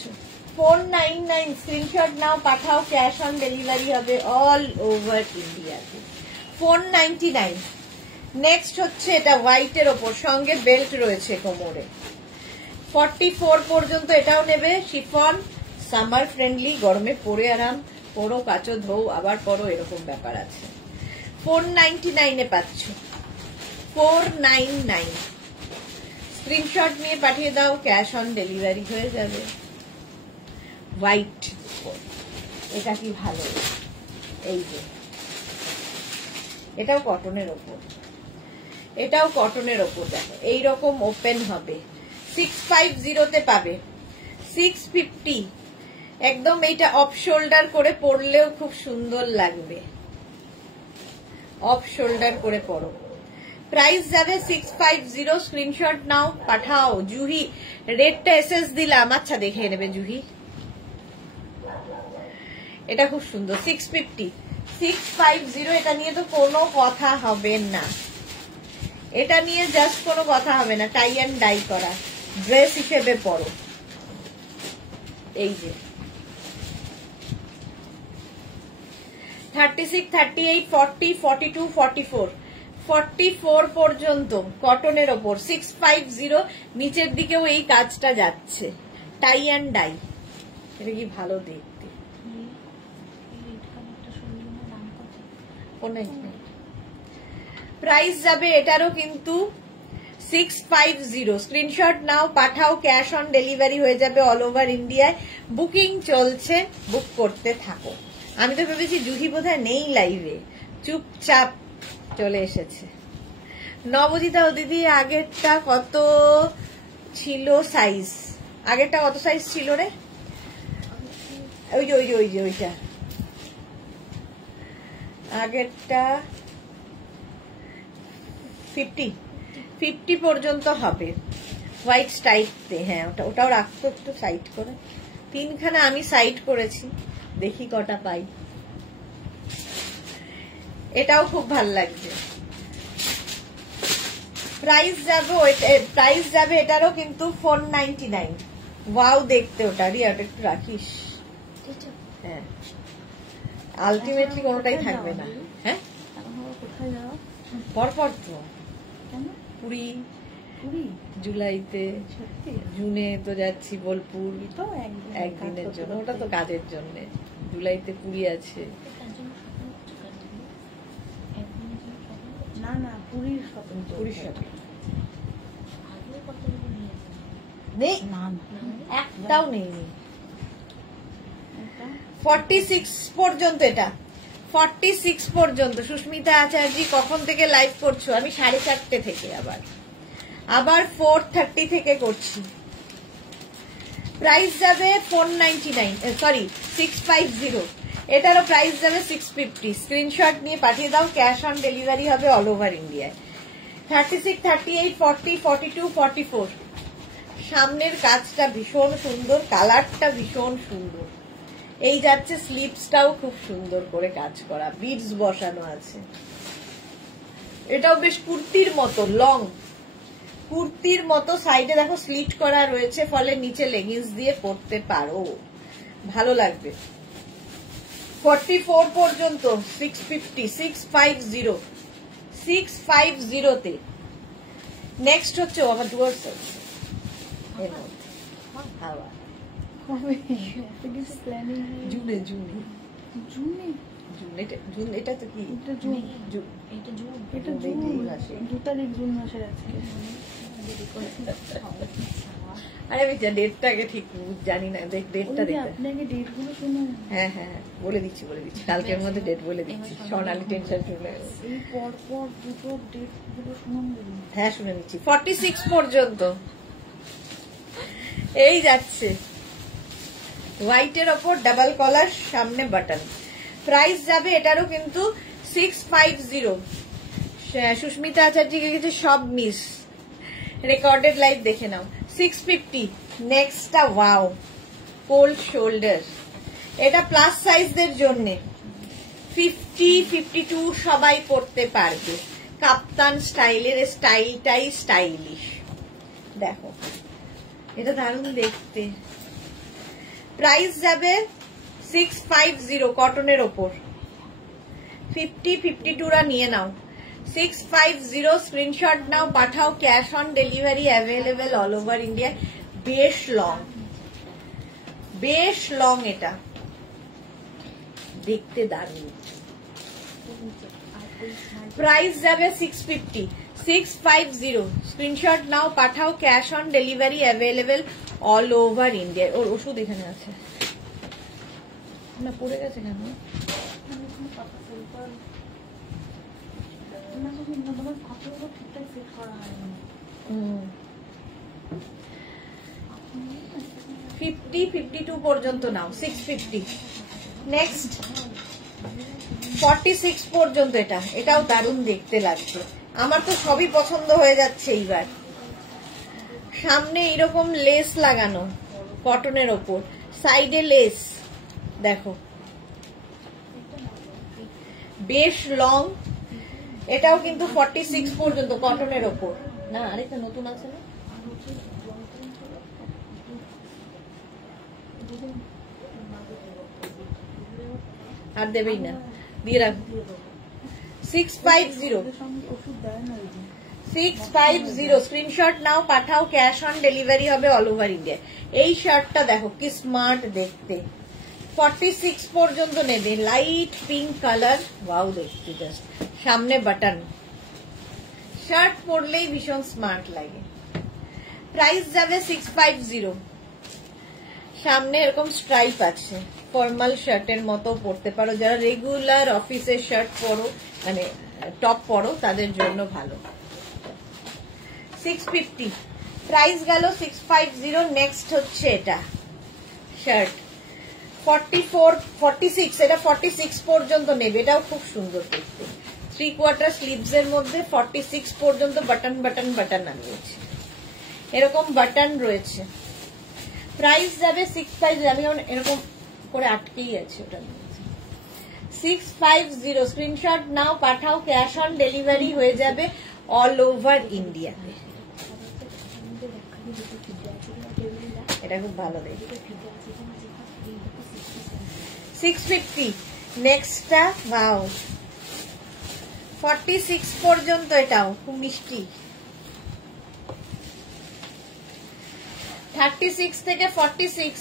499 স্ক্রিনশট নাও পাঠাও ক্যাশ অন ডেলিভারি হবে অল ওভার ইন্ডিয়াতে 499 নেক্সট হচ্ছে এটা হোয়াইটের ওপর সঙ্গে বেল্ট রয়েছে কোমরে 44 পর্যন্ত এটাও নেবে শিফন সামার ফ্রেন্ডলি গরমে পরে আরাম পরো কাচো ধো আবার পরো এরকম ব্যাপার আছে 499 এ পাচ্ছ 499 স্ক্রিনশট নিয়ে পাঠিয়ে দাও ক্যাশ অন ডেলিভারি হয়ে যাবে হোয়াইট এটা কি ভালো এই যে এটাও কটনের ওপর দেখো এইরকম ওপেন হবে 650 তে পাবে 650 একদম এইটা অফ শোল্ডার করে পরলেও খুব সুন্দর লাগবে অফ শোল্ডার করে পরো প্রাইস যাবে 650 স্ক্রিনশট নাও পাঠাও জুহি রেডটা এসএস দিলাম আচ্ছা দেখে নেবে জুহি এটা খুব সুন্দর 650 এটা নিয়ে তো কোনো কথা হবে না এটা নিয়ে জাস্ট কোনো কথা হবে না টাই অ্যান্ড ডাই করা ড্রেস হিসেবে পরো এই যে 36 38 40 42 44 44 পর্যন্ত কটনের ওপর 650 নিচের দিকেও এই কাজটা যাচ্ছে টাই অ্যান্ড ডাই এটা কি ভালো দেখতে প্রাইস যাবে এটারও কিন্তু 650 স্ক্রিনশট নাও পাঠাও ক্যাশ অন ডেলিভারি হয়ে যাবে অল ওভার ইন্ডিয়ায় বুকিং চলছে বুক করতে থাকো আমি তো ভেবেছি জুহি বোধহয় নেই লাইভে চুপচাপ চলে এসেছে নবজিতা ও দিদি আগেরটা কত ছিল সাইজ আগেরটা কত সাইজ ছিল রে? ওই যে ওইটা আগেরটা 50 পর্যন্ত হবে হোয়াইট স্টাইপতে। হ্যাঁ, ওটাও রাখতো একটু সাইড করে। 3খানা আমি সাইড করেছি, দেখি কটা পাই। এটাও খুব ভাল লাগছে। প্রাইস যাবে এটারও কিন্তু 499। ওয়াও দেখতে ওটা, রিয়া ওটা একটু রাখিস। হ্যাঁ, আলটিমেটলি কোনোটাই থাকবে না। হ্যাঁ, কোথায় যাওয়া? পরপর তো কেন? পুরী জুলাইতে, জুনে তো যাচ্ছি বোলপুর তো একদিনের জন্য, ওটা তো কাজের জন্য। জুলাইতে পুরী আছে। না পুরীর শপিং। নেই, একটাও নেই। 46 পর্যন্ত, এটা 46 পর্যন্ত। সুস্মিতা আচার্য কখন থেকে লাইভ করছো? আমি 4:30 থেকে, আবার 4:30 থেকে করছি। প্রাইস যাবে 499, সরি 650। এটারও প্রাইস যাবে 650। স্ক্রিনশট নিয়ে পাঠিয়ে দাও, ক্যাশ অন ডেলিভারি হবে অল ওভার ইন্ডিয়ায়। 36, 38, 40, 42, 44। সামনের কাজটা ভীষণ সুন্দর, কালারটা ভীষণ সুন্দর। এই যাচ্ছে স্লিপসটাও খুব সুন্দর করে কাজ করা, বিডস বসানো আছে। এটাও বেশ কুর্তির মতো, লং কুর্তির মতো। সাইডে দেখো স্লিট করা রয়েছে, ফলে নিচে লেগিংস দিয়ে পরতে পারো, ভালো লাগবে। 44 পর্যন্ত 650, 650তে। নেক্সট হচ্ছে আমার ডুয়ার্স আছে, হাওয়া জুন। এটা তো কি? এটা জুন 2 তারিখ, জুন মাসের আজকে। আরে আমি ডেটটাকে ঠিক জানি না, ডেটটা দেখতে। আপনাকে ডেটগুলো শুনুন। হ্যাঁ, বলে দিচ্ছি। কালকের মধ্যে ডেট বলে দিচ্ছি। সোনালি টেনশন শুনে এই পরপর দুটো ডেটগুলো শুনুন। হ্যাঁ, শুনে নিচ্ছি। 46 পর্যন্ত এই যাচ্ছে, হোয়াইটের ওপর ডাবল কলার, সামনে বাটন। প্রাইস যাবে এটারও কিন্তু 650। সুস্মিতা আচার্যকে গেছে সব মিস, রেকর্ডেড লাইভ দেখে নাও। 650। নেক্সটটা ওয়াও, কোল্ড শোল্ডার। এটা প্লাস সাইজদের জন্য। 50, 52 সবাই পরতে পারবে। কাপ্তান স্টাইলের, স্টাইলটাই স্টাইলিশ। দেখো, এটা দারুণ দেখতে। প্রাইস যাবে 650 কটনের ওপর। 50, 52রা নিয়ে নাও। 650 স্ক্রিনশট নাও, পাঠাও, cash on delivery available all over India. বেশ লং এটা, দেখতে দারুণ। প্রাইস যাবে 650 স্ক্রিনশট নাও, পাঠাও, cash on delivery available all over India. ওর ওষুধ এখানে আছে না, পড়ে গেছে কেন? ঠিকঠাক সেট করা হয়নি। 50, 52 পর্যন্ত নাও। 650। নেক্সট 46 পর্যন্ত। এটাও দারুণ দেখতে লাগছে। আমার তো সবই পছন্দ হয়ে যাচ্ছে এইবার। সামনে এরকম লেস লাগানো, কটনের ওপর, সাইডে লেস, দেখো বেশ লং। এটাও কিন্তু 46 পর্যন্ত, কটনের ওপর। না, আরেকটা নতুন আছে না? আর দেবেই না, দিয়ে রাখ। 650 স্ক্রিনশট নাও, পাঠাও, ক্যাশ অন ডেলিভারি হবে অল ওভার ইন্ডিয়া। এই শার্টটা দেখো কি স্মার্ট দেখতে। 46 পর্যন্ত নেবে। লাইট পিঙ্ক কালার, ওয়াও দেখতে জাস্ট। সামনে বাটন, শার্ট পরলেই ভীষণ স্মার্ট লাগে। প্রাইস যাবে 650। সামনে এরকম স্ট্রাইপ আছে, ফর্মাল শার্টের মতো পরতে পারো। যারা রেগুলার অফিসের শার্ট পরো, মানে টপ পরো, তাদের জন্য ভালো। 650। প্রাইস গেল 650। নেক্সট হচ্ছে এটা শার্ট 44 46, এটা 46 পর্যন্ত নেবে, এটাও খুব সুন্দর দেখতে। 3/4 স্লিভস এর মধ্যে 46 পর্যন্ত বাটন বাটন বাটন রয়েছে, এরকম বাটন রয়েছে। প্রাইস যাবে 650। আমি এরকম করে আটকেই আছে ওটা 650। স্ক্রিনশট নাও, পাঠাও, ক্যাশ অন ডেলিভারি হয়ে যাবে অল ওভার ইন্ডিয়াতে। এটা খুব ভালো দেখবে। 650। নেক্সটটা ওয়াও 46 পর্যন্ত, এটাও খুব মিষ্টি। 36 থেকে 46,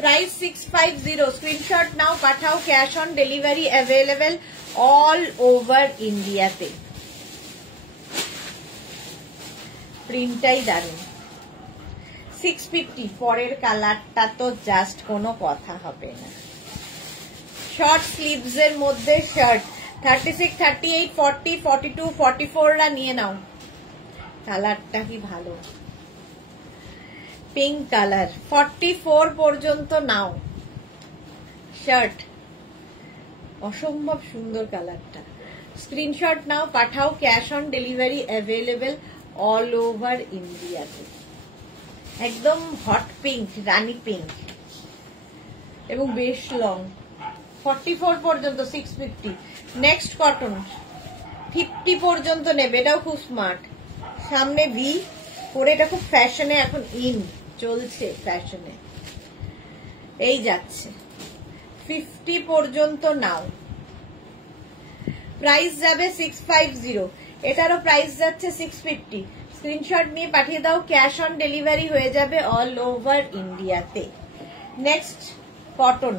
প্রাইস 650। স্ক্রিনশট নাও, পাঠাও, cash on delivery available all over ইন্ডিয়াতে। প্রিন্টটাই দারুন। 650। পরের কালারটা তো জাস্ট কোনো কথা হবে না। শর্ট স্লিভস এর মধ্যে শার্ট 36, 38, 40, 42, 44 রা নিয়ে নাও। কালারটা কি ভালো, পিঙ্ক কালার। 44 পর্যন্ত নাও শার্ট, অসম্ভব সুন্দর কালারটা। স্ক্রিনশট নাও, পাঠাও, cash on delivery available all over ইন্ডিয়াতে। একদম হট পিঙ্ক, রানী পিঙ্ক, এবং বেশ লং। 44 পর্যন্ত 650। নেক্সট কটন 50 পর্যন্ত নেবে, এটাও খুব স্মার্ট। সামনে ভি পরে, এটা খুব ফ্যাশনে এখন ইন চলছে, ফ্যাশনে এই যাচ্ছে। 50 পর্যন্ত নাও, প্রাইস যাবে 650। এটারও প্রাইস যাচ্ছে 650। স্ক্রিনশট নিয়ে পাঠিয়ে দাও, ক্যাশ অন ডেলিভারি হয়ে যাবে অল ওভার ইন্ডিয়াতে। নেক্সট কটন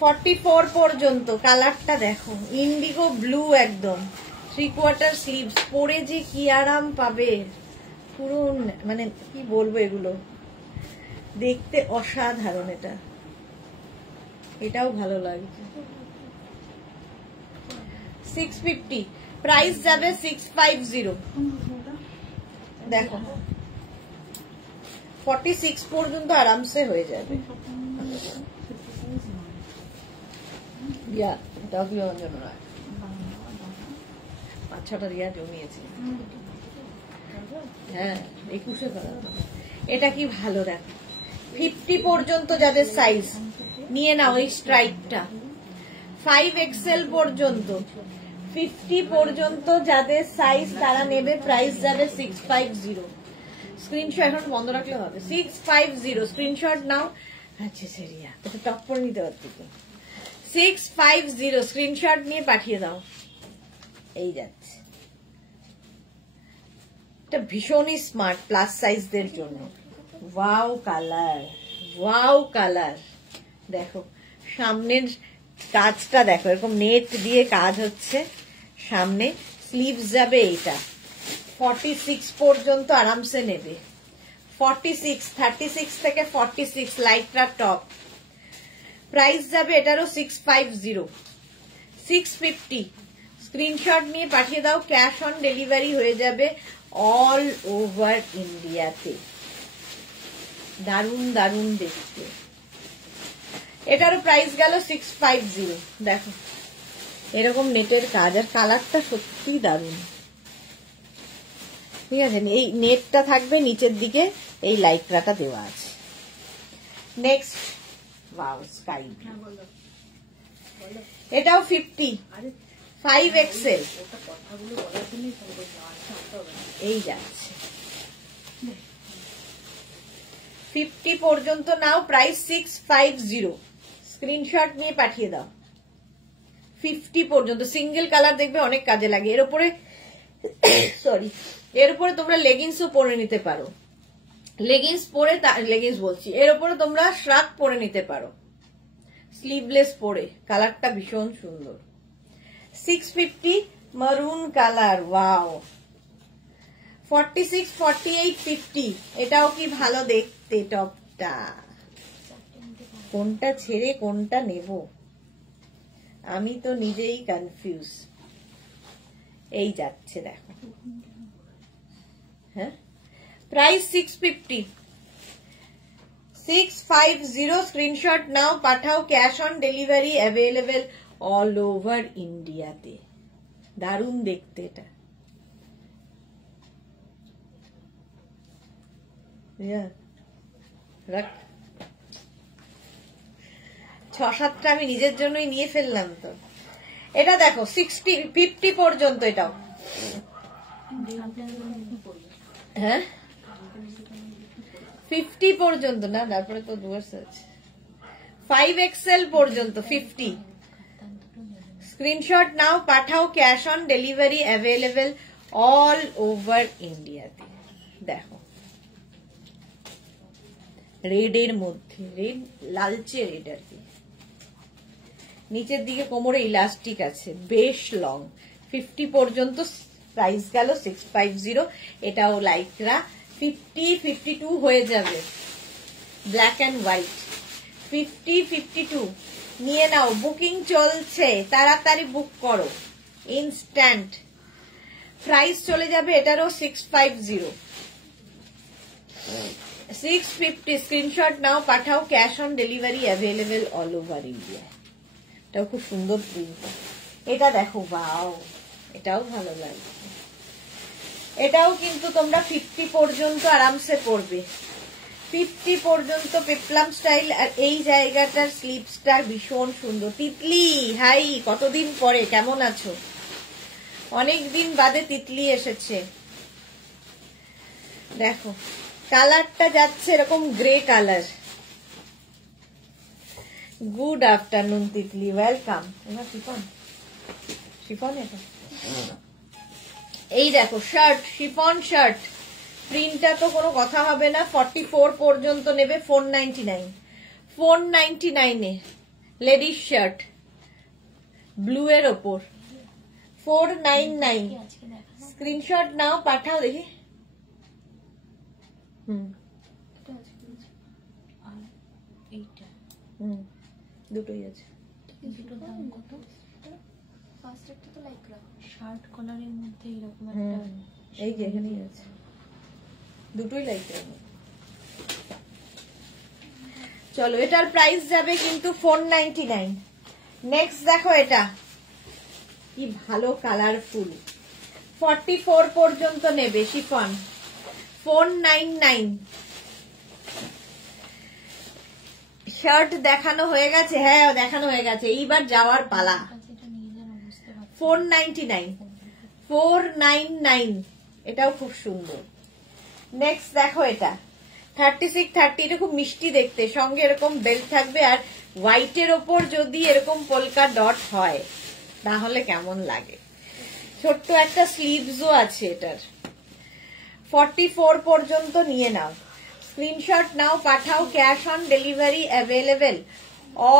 44 পর্যন্ত। কালারটা দেখো, ইন্ডিগো ব্লু একদম। 3/4 স্লিভস, পরে যে কি আরাম পাবে, পুরো মানে কি বলবো, এগুলো দেখতে অসাধারণ। এটাও ভালো লাগছে। 650, প্রাইস যাবে 650। দেখো 46 পর্যন্ত আরামসে হয়ে যাবে। পাঁচ ছটা রিয়া জমিয়েছে। হ্যাঁ 21 করা। এটা কি ভালো, দেখো 50 পর্যন্ত যাদের সাইজ নিয়ে নাও এই স্ট্রাইকটা। 5XL পর্যন্ত 50 পর্যন্ত যাদের সাইজ তারা নেবে, প্রাইস যাবে 650। স্ক্রিনশট এখন বন্ধ রাখলে হবে। 650 স্ক্রিনশট নাও। আচ্ছা সেরিয়া, এটা টপ করে নিতে পারছি তো। 650 স্ক্রিনশট নিয়ে পাঠিয়ে দাও। এই যাচ্ছে, এটা ভীষণই স্মার্ট প্লাস সাইজদের জন্য। Wow colour, wow colour. দেখো সামনের কাজটা দেখো, এরকম নেট দিয়ে কাজ হচ্ছে সামনে। স্লিভস যাবে এইটা 46 পর্যন্ত আরামসে নেবে। 46, 36 থেকে 46 লাইটরা টপ। প্রাইস যাবে এটারও 650। 650 স্ক্রিনশট নিয়ে পাঠিয়ে দাও, ক্যাশ অন ডেলিভারি হয়ে যাবে অল ওভার ইন্ডিয়াতে। দারুন দারুন দেখতে। এটারও প্রাইস গেল 650। দেখো এরকম নেটের কাজ, আর কালারটা সত্যি দারুন। ঠিক আছে, এই নেটটা থাকবে নিচের দিকে, এই লাইটটা দেওয়া আছে। নেক্সট ওয়াও স্কাই, এটাও 50, 5XL। এই যাচ্ছে 50 পর্যন্ত নাও, প্রাইস 650। স্ক্রিনশট নিয়ে পাঠিয়ে দাও। 50 পর্যন্ত সিঙ্গেল কালার দেখবে অনেক কাজে লাগে। এর উপরে সরি, এর উপরে তোমরা লেগিংসও পরে নিতে পারো। লেগিংস পরে, লেগিংস বলছি, এর উপরে তোমরা শ্রাক পরে নিতে পারো, স্লিভলেস পরে। কালারটা ভীষণ সুন্দর। 650 মারুন কালার, ওয়াও। 46, 48, 50 এটাও কি ভালো দেখতে। টপটা কোনটা ছেড়ে কোনটা নেব আমি তো নিজেই কনফিউজ। এই যাচ্ছে দেখো, হ্যাঁ প্রাইস 650, 650। স্ক্রিনশট নাও, পাঠাও। Cash on delivery available all over ইন্ডিয়াতে। দারুণ দেখতে এটা। রাখ, 6-7টা আমি নিজের জন্যই নিয়ে ফেললাম তো। এটা দেখো 50 পর্যন্ত। এটাও হ্যাঁ 50 পর্যন্ত না, তারপরে তো ডুয়ার্স আছে। 5XL পর্যন্ত 50। স্ক্রিনশট নাও, পাঠাও। Cash on delivery available all over ইন্ডিয়াতে। দেখো রেড এর মধ্যে, রেড লালচে রেড আর কি। নিচের দিকে কোমরে ইলাস্টিক আছে, বেশ লং। 50 পর্যন্ত প্রাইস গেল 650। এটাও লাইকরা। 50, 52 হয়ে যাবে, ব্ল্যাক অ্যান্ড হোয়াইট। 50, 52 নিয়ে নাও। বুকিং চলছে, তাড়াতাড়ি বুক করো, ইনস্ট্যান্ট। প্রাইস চলে যাবে এটারও 650, 650। স্ক্রিনশট নাও, পাঠাও। Cash on delivery available all over India. এটাও খুব সুন্দর প্রিন্ট। এটা দেখো, বাও, এটাও ভালো লাগছে। এটাও কিন্তু তোমরা 50 পর্যন্ত আরামসে পরবে। 50 পর্যন্ত পেপলাম স্টাইল। আর এই জায়গাটার স্লিপসটা ভীষণ সুন্দর। তিতলি, হাই, কতদিন পরে, কেমন আছো? অনেকদিন বাদে তিতলি এসেছে। দেখো কালারটা যাচ্ছে এরকম grey colour. Good afternoon Titli, welcome. এবার শিফন, শিফন এটা। এই দেখো শার্ট, শিফন শার্ট। প্রিন্টটা তো কোনো কথা হবে না। 44 পর্যন্ত নেবে। 499, 499 এ লেডিস শার্ট, ব্লু এর ওপর। 499। স্ক্রিনশট নাও, পাঠাও। দেখি, দুটোই আছে। দুটোর দাম কত? ফার্স্ট একটা তো লাইক্রা শার্ট কলারের মধ্যে এরকম একটা, এই যে এখানেই আছে, দুটোই লাইক্রা। চলো, এটার প্রাইস যাবে কিন্তু 499। নেক্সট দেখো, এটা কি ভালো কালারফুল। 44 পর্যন্ত নেবে, শিফন। 499। শার্ট দেখানো হয়ে গেছে? হ্যাঁ, দেখানো হয়ে গেছে। এইবার যাওয়ার পালা। 499, 499। এটাও খুব সুন্দর। নেক্সট দেখো, এটা 36, 30। এটা খুব মিষ্টি দেখতে, সঙ্গে এরকম বেল্ট থাকবে। আর হোয়াইটের ওপর যদি এরকম পোলকা ডট হয় তাহলে কেমন লাগে। ছোট্ট একটা স্লিভসও আছে এটার। 44 পর্যন্ত নিয়ে নাও। স্ক্রিনশট নাও, পাঠাও। Cash on delivery available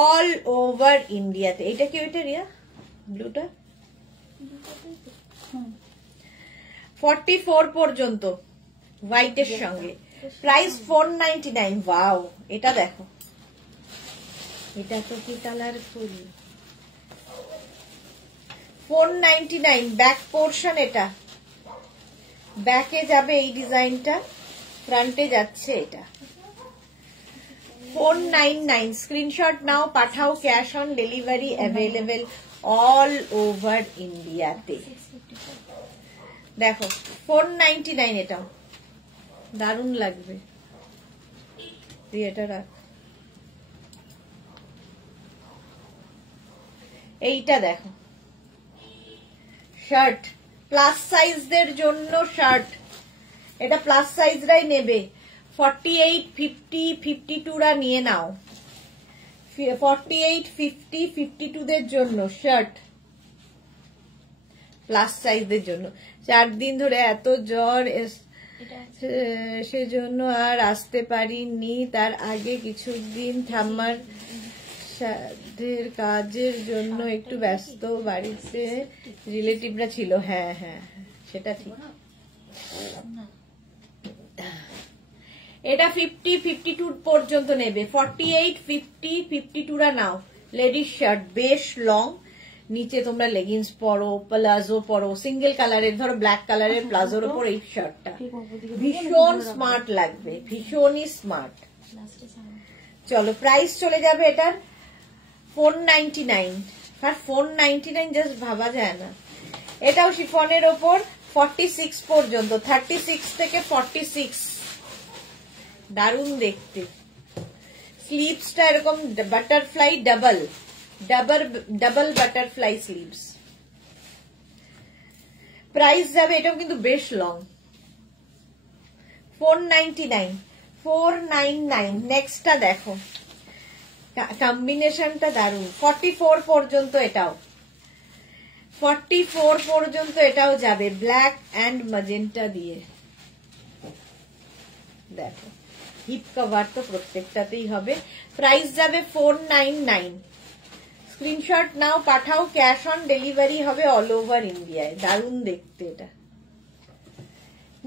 all over ইন্ডিয়াতে। এটা কি ওইটা রিয়া, ব্লুটা? 44 পর্যন্ত হোয়াইটের সঙ্গে। প্রাইস 499। ওয়াও, এটা দেখো, এটা তো কি কালারফুল। 499। ব্যাক পোর্শন, এটা ব্যাকে যাবে এই ডিজাইনটা, ফ্রন্টে যাচ্ছে এটা। 499। স্ক্রিনশট নাও, পাঠাও। Cash on delivery available all over ইন্ডিয়াতে। দেখো 499। এটাও দারুণ লাগবে। এটা রাখ। এইটা দেখো, শার্ট প্লাস সাইজদের জন্য শার্ট। এটা প্লাস সাইজরাই নেবে। 48, 50, 52রা নিয়ে নাও। 48, 50, 52 দের জন্য শার্ট, প্লাস সাইজদের জন্য। 4 দিন ধরে এত জ্বর, সেজন্য আর আসতে পারিনি। তার আগে কিছুদিন ঠাম্মার সাধ্যের কাজের জন্য একটু ব্যস্ত, বাড়িতে রিলেটিভরা ছিল। হ্যাঁ হ্যাঁ, সেটা ঠিক। এটা 50, 52 পর্যন্ত নেবে। 48, 50, 52রা নাও। লেডিস শার্ট, বেশ লং, নিচে তোমরা লেগিংস পরো, প্লাজো পরো, সিঙ্গেল কালারের, ধরো ব্ল্যাক কালারের প্লাজোর উপর এই শার্টটা ভীষণ স্মার্ট লাগবে, ভীষণই স্মার্ট। চলো প্রাইস চলে যাবে এটার 499, আর 499 জাস্ট ভাবা যায় না। এটাও শিফনের ওপর 46 পর্যন্ত, 36 থেকে 46, দারুণ দেখতে। স্লিভসটা এরকম butterfly double butterfly sleeves. Price যাবে, এটাও কিন্তু বেশ লং, 499। নেক্সটটা দেখো, কম্বিনেশনটা দারুণ। 44 পর্যন্ত এটাও, 44 পর্যন্ত এটাও যাবে, ব্ল্যাক অ্যান্ড ম্যাজেন্টা দিয়ে। দেখো হিপ কভার তো প্রত্যেকটাতেই হবে। প্রাইস যাবে 499। স্ক্রিনশট নাও, পাঠাও, ক্যাশ অন ডেলিভারি হবে অল ওভার ইন্ডিয়ায়। দারুণ দেখতে এটা।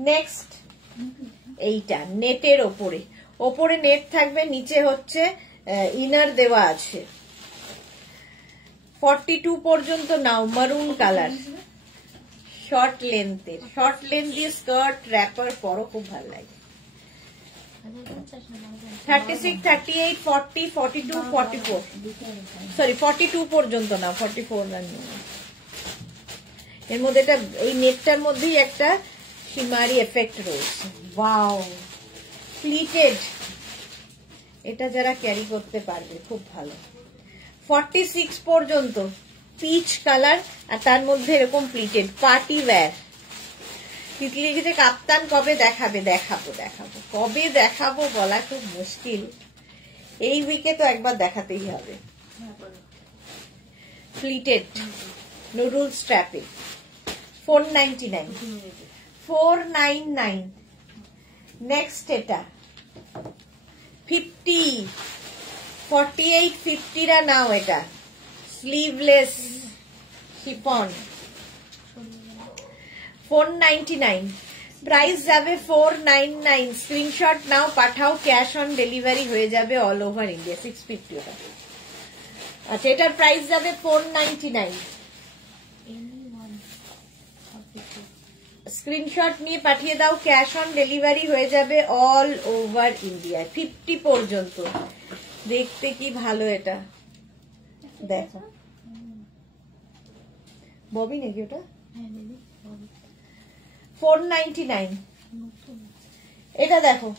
নেক্সট এইটা নেটের ওপরে নেট থাকবে, নিচে হচ্ছে ইনার দেওয়া আছে। 42 পর্যন্ত নাও, মারুন কালার, শর্ট লেন্থ দিয়ে স্কার্ট র্যাপার পরো, খুব ভালো লাগে। 36, 38, 40, 42, 44, সরি 42 পর্যন্ত না, 44 না। এর মধ্যে এটা, এই নেটটার মধ্যেই একটা শিমারি এফেক্ট রয়েছে। ওয়াও, প্লিটেড, এটা যারা ক্যারি করতে পারবে খুব ভালো। 46 পর্যন্ত পিচ কালার, আর তার মধ্যে এরকম প্লিটেড পার্টি ওয়্যার। তিতলি লিখেছে কাপ্তান কবে দেখাবে? দেখাবো কবে দেখাবো বলা খুব মুশকিল, এই উইকে তো একবার দেখাতেই হবে। Pleated noodle স্ট্র্যাপে 499। নেক্সট এটা 50, 48, 50 রা নাও, এটা স্লিভলেস শিফন 499। প্রাইস যাবে 499। স্ক্রিনশট নাও, পাঠাও, ক্যাশ অন ডেলিভারি হয়ে যাবে অল ওভার ইন্ডিয়া। 650 ওটা। আচ্ছা, এটার প্রাইস যাবে 499। স্ক্রিনশট নিয়ে পাঠিয়ে দাও, ক্যাশ অন ডেলিভারি হয়ে যাবে অল ওভার ইন্ডিয়া। 50 পর্যন্ত। দেখতে কি ভালো এটা, দেখো ববি নাকি ওটা? 499। এটা দেখো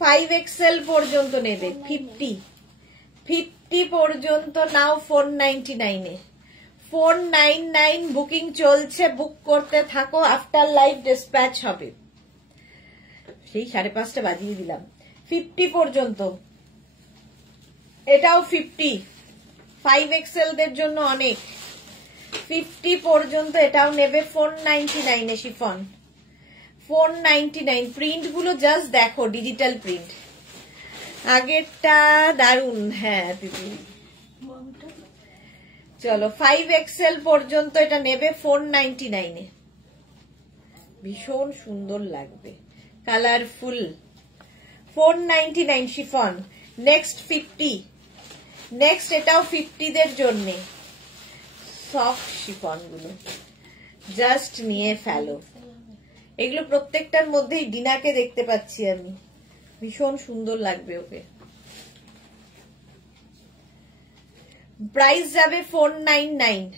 5XL পর্যন্ত নেবে, 50 পর্যন্ত নাও 499 এ। 499 বুকিং চলছে, বুক করতে থাকো, আফটার লাইভ ডিসপ্যাচ হবে। সেই 5:30 বাজিয়ে দিলাম। 50 পর্যন্ত, এটাও 50, 5XL দের জন্য অনেক। 50 পর্যন্ত এটাও নেবে 499 এ শিফন। 499। প্রিন্ট গুলো জাস্ট দেখো, ডিজিটাল প্রিন্ট। আগেরটা দারুন। হ্যাঁ দিদি, চলো 5XL পর্যন্ত এটা নেবে 499 এ। ভীষণ সুন্দর লাগবে, কালারফুল। 499 শিফন। নেক্সট 50। নেক্সট এটাও 50 দের জন্য। সফট শিফন গুলো জাস্ট নিয়ে ফেলো। এগুলো প্রত্যেকটার মধ্যেই ডিনাকে দেখতে পাচ্ছি আমি, ভীষণ সুন্দর লাগবে ওকে। প্রাইস যাবে 499।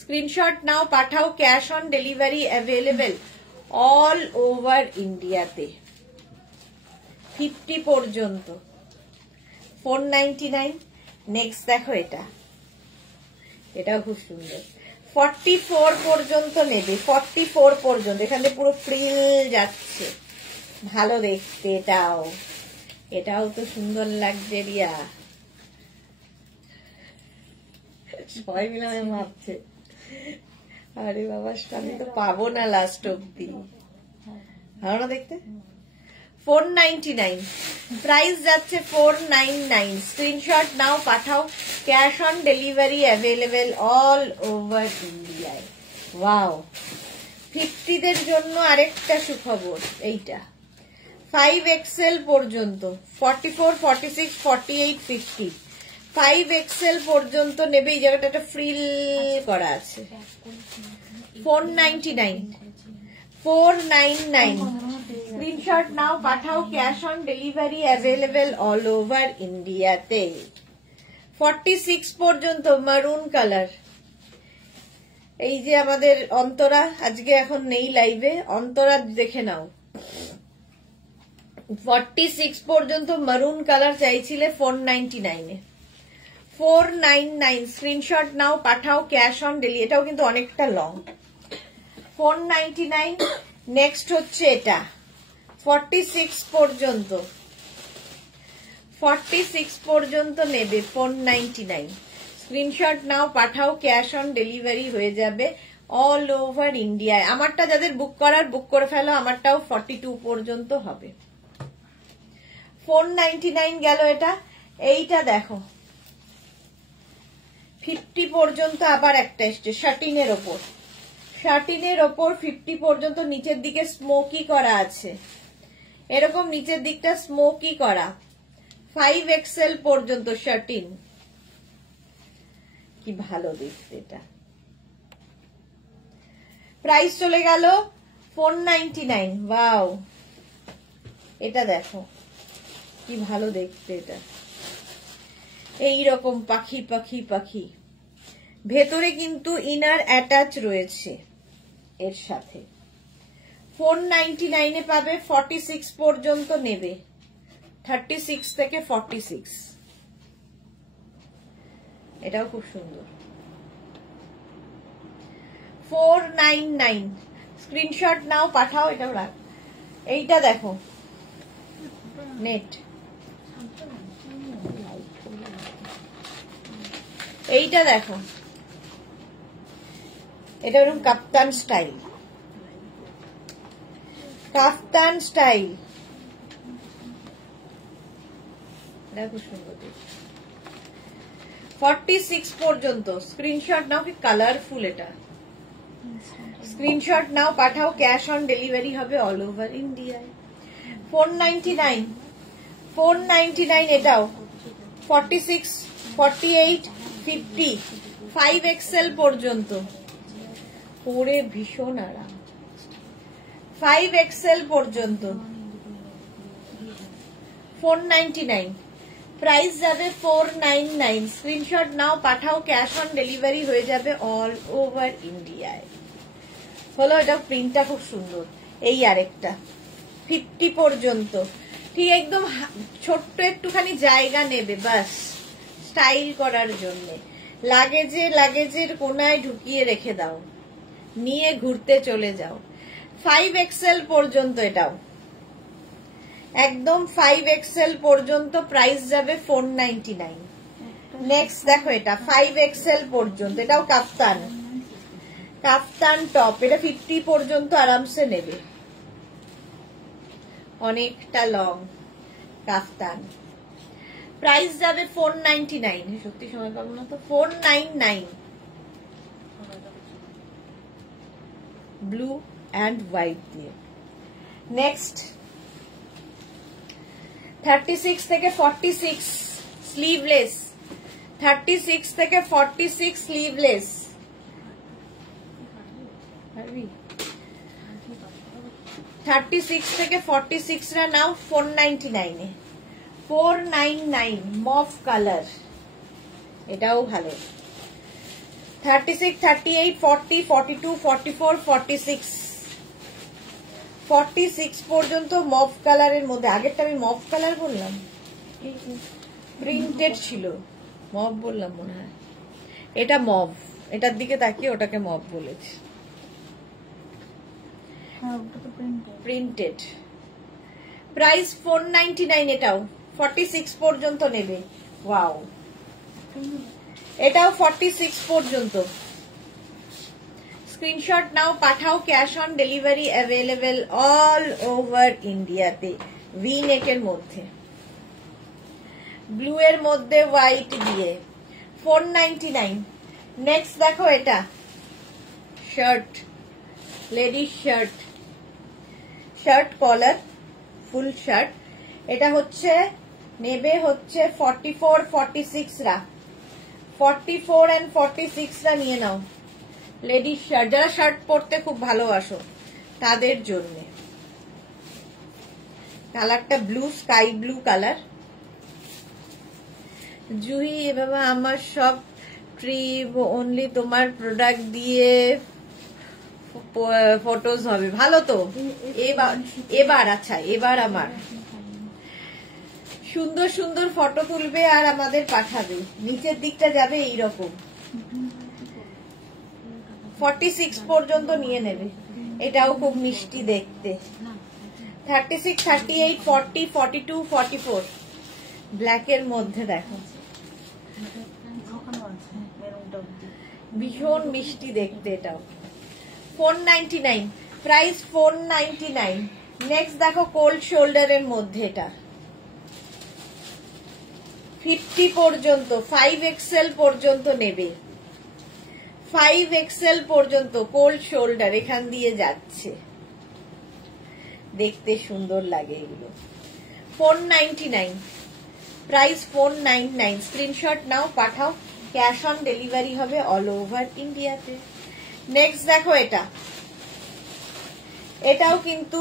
স্ক্রিনশট নাও, পাঠাও, cash on delivery available all over ইন্ডিয়াতে। 50 পর্যন্ত 499। নেক্সট দেখো এটাও খুব সুন্দর। 44 পর্যন্ত নেবে, 44 পর্যন্ত। এখানে পুরো ফ্রিল যাচ্ছে, ভালো দেখতে। এটাও তো সুন্দর লাগছে রিয়া। সবাই মিলে আমি ভাবছে, আরে বাবা আমি তো পাবো না লাস্ট অব্দি। ভালো না দেখতে? 499। প্রাইস যাচ্ছে 499। স্ক্রিনশট নাও, পাঠাও, cash on delivery available all over ইন্ডিয়ায়। ওয়াও, 50 দের জন্য আরেকটা সুখবর। এইটা 5XL পর্যন্ত, 44, 46, 48, 50। 5XL পর্যন্ত নেবে। এই জায়গাটা একটা ফ্রিল করা আছে। 499 499 স্ক্রিনশট নাও, পাঠাও, cash on delivery available all over ইন্ডিয়াতে। 46 পর্যন্ত মারুন কালার। এই যে আমাদের অন্তরা আজকে এখন নেই লাইভে, অন্তরা দেখে নাও। 46 পর্যন্ত মারুন কালার চাইছিলে 499 499 স্ক্রিনশট নাও, পাঠাও, ক্যাশ অন ডেলিভারি। এটাও কিন্তু অনেকটা লং। 499 নেক্সট হচ্ছে এটা 46 পর্যন্ত 46 পর্যন্ত নেবে 499 স্ক্রিনশট নাও, পাঠাও, ক্যাশ অন ডেলিভারি হয়ে যাবে অল ওভার ইন্ডিয়ায়। আমারটা যাদের বুক করার বুক করে ফেলো, আমারটাও 42 পর্যন্ত হবে। 499 গেল এটা। এইটা দেখো 50 পর্যন্ত আবার একটা এসছে শার্টিনের ওপর। শার্টিনের ওপর 50 পর্যন্ত নিচের দিকে স্মোকি করা আছে, এরকম নিচের দিকটা স্মোকি করা। 5XL পর্যন্ত শার্টিন, কি ভালো দেখতে এটা। প্রাইস চলে গেল 499। ওয়াও, এটা দেখো কি ভালো দেখতে এটা। এইরকম পাখি পাখি পাখি, ভেতরে কিন্তু ইনার অ্যাটাচ রয়েছে এর সাথে। 499 এ পাবে। 46 পর্যন্ত নেবে, 36 থেকে 46। এটাও খুব সুন্দর। 499 স্ক্রিনশট নাও, পাঠাও, এটাও রাখ। এইটা দেখো নেট, এইটা দেখো, এটা এরকম কাপ্তান স্টাইল, কাপ্তান স্টাইল। এটা খুব সুন্দর। 46 পর্যন্ত স্ক্রিনশট নাও, কি কালারফুল এটা। স্ক্রিনশট নাও, পাঠাও, ক্যাশ অন ডেলিভারি হবে অল ওভার ইন্ডিয়ায়। 499 499 এটাও। 46 48 50 5XL পর্যন্ত পরে ভীষণ আরাম। 5XL পর্যন্ত 499 প্রাইস যাবে 499। স্ক্রিনশট নাও, পাঠাও, ক্যাশ অন ডেলিভারি হয়ে যাবে অল ওভার ইন্ডিয়ায়। হলো, এটা প্রিন্টটা খুব সুন্দর। এই আরেকটা 50 পর্যন্ত, ঠিক একদম ছোট্ট একটুখানি জায়গা নেবে বাস স্টাইল করার জন্য। লাগেজের কোনায় ঢুকিয়ে রেখে দাও, নিয়ে ঘুরতে চলে যাও। 5XL পর্যন্ত এটাও একদম 5XL পর্যন্ত। প্রাইস যাবে 499। নেক্সট দেখো এটা 5XL পর্যন্ত, এটাও কাফতান, কাফতান টপ। এটা 50 পর্যন্ত আরামসে নেবে, অনেকটা লং কাফতান। প্রাইস যাবে 499। সত্যি সময় পাবো না তো। 499 ব্লু অ্যান্ড হোয়াইট দিয়ে। নেক্সট 36 থেকে 46 স্লিভলেস। 36 থেকে 46 স্লিভলেস। 36 থেকে 46 রা নাও 499 এ। 499 মফ কালার, এটাও ভালো। 36 38 40 42 44 46 46 পর্যন্ত মফ কালারের মধ্যে। আগেরটা আমি মফ কালার বললাম, প্রিন্টেড ছিল, মফ বললাম মনে হয়। এটা মফ, এটার দিকে তাকিয়ে ওটাকে মফ বলেছি। প্রিন্টেড। প্রাইস 499 এটাও। 46 পর্যন্ত নেবে। ওয়াও, এটাও 46 পর্যন্ত। স্ক্রিনশট নাও, পাঠাও, cash on delivery available all over ইন্ডিয়াতে। ভি নেকের মধ্যে, ব্লু এর মধ্যে হোয়াইট দিয়ে। 499। নেক্সট দেখো এটা shirt, ladies shirt, shirt collar, full shirt. এটা হচ্ছে নেবে হচ্ছে 44 46 রা, 44 and 46 রা নিয়ে নাও। লেডিস শার্ট, যারা শার্ট পরতে খুব ভালোবাসো তাদের জন্য। কালারটা blue, sky blue colour. Juhi বাবা আমার সব ট্রিপ অনলি তোমার প্রোডাক্ট দিয়ে ফটোজ হবে, ভালো তো। এবার আচ্ছা, এবার আমার সুন্দর সুন্দর ফটো তুলবে আর আমাদের পাঠাবে, নিচের দিকটা যাবে এইরকম। 46 পর্যন্ত নিয়ে নেবে, এটাও খুব মিষ্টি দেখতে। 36, 38, 40, 42, 44 ব্ল্যাকের মধ্যে দেখো, ভীষণ মিষ্টি দেখতে এটাও। 499 প্রাইস, 499। নেক্সট দেখো কোল্ড শোল্ডারের মধ্যে, এটা 50 পর্যন্ত, 5XL পর্যন্ত নেবে, 5XL পর্যন্ত কোল্ড শোল্ডার এখান দিয়ে যাচ্ছে, দেখতে সুন্দর লাগে এগুলো। 499 প্রাইস, 499। স্ক্রিনশট নাও, পাঠাও, ক্যাশ অন ডেলিভারি হবে অল ওভার ইন্ডিয়াতে। নেক্সট দেখো এটা, এটাও কিন্তু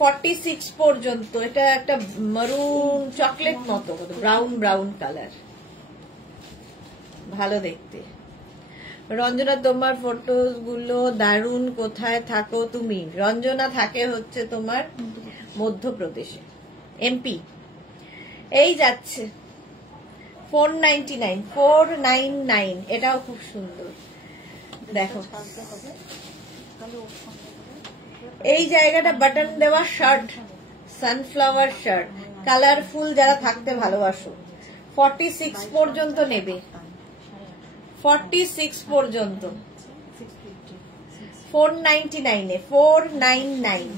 46 পর্যন্ত। এটা একটা মারুন চকলেট মতো, ব্রাউন ব্রাউন কালার, ভালো দেখতে। রঞ্জনা তোমার ফটোস গুলো দারুন, কোথায় থাকো তুমি? রঞ্জনা থাকে হচ্ছে তোমার মধ্যপ্রদেশে, এমপি। এই যাচ্ছে 499, 499। এটাও খুব সুন্দর দেখো। এই জায়গাটা বাটন দেওয়া শার্ট, সানফ্লাওয়ার শার্ট, কালারফুল, যারা থাকতে ভালোবাসো 46 পর্যন্ত নেবে, 46 পর্যন্ত 499 এ, 499।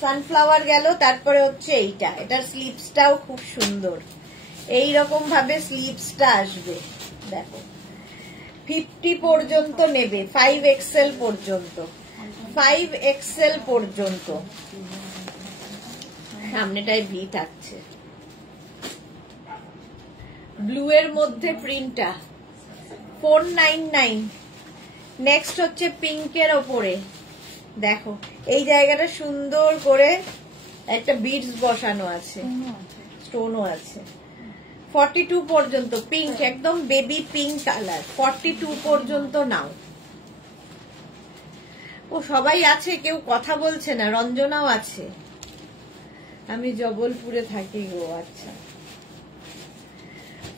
সানফ্লাওয়ার গেল, তারপরে হচ্ছে এইটা, এটার স্লিভসটাও খুব সুন্দর, এইরকম ভাবে স্লিভসটা আসবে দেখো। 50 পর্যন্ত নেবে, 5XL পর্যন্ত, 5XL পর্যন্ত। সামনেটায় ভি থাকছে, ব্লু এর মধ্যে প্রিন্টটা, 499। নেক্সট হচ্ছে পিঙ্কের ওপরে দেখো, এই জায়গাটা সুন্দর করে একটা বিডস বসানো আছে, স্টোনও আছে। 42 পর্যন্ত, পিঙ্ক, একদম বেবি পিঙ্ক কালার, 42 পর্যন্ত নাও। ও সবাই আছে, কেউ কথা বলছে না। রঞ্জনাও আছে, আমি জবলপুরে থাকি গো। আচ্ছা,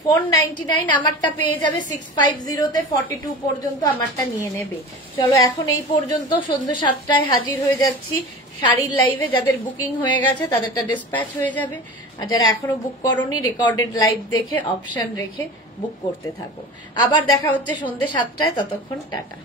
499 আমারটা পেয়ে যাবে 650-তে, 42 পর্যন্ত আমারটা নিয়ে নেবে। চলো এখন এই পর্যন্ত, সন্ধ্যে 7টায় হাজির হয়ে যাচ্ছি শাড়ির লাইভে। যাদের বুকিং হয়ে গেছে তাদেরটা ডিসপ্যাচ হয়ে যাবে, আর যারা এখনো বুক করোনি রেকর্ডেড লাইভ দেখে অপশন রেখে বুক করতে থাকো। আবার দেখা হচ্ছে সন্ধ্যে 7টায়, ততক্ষণ টাটা।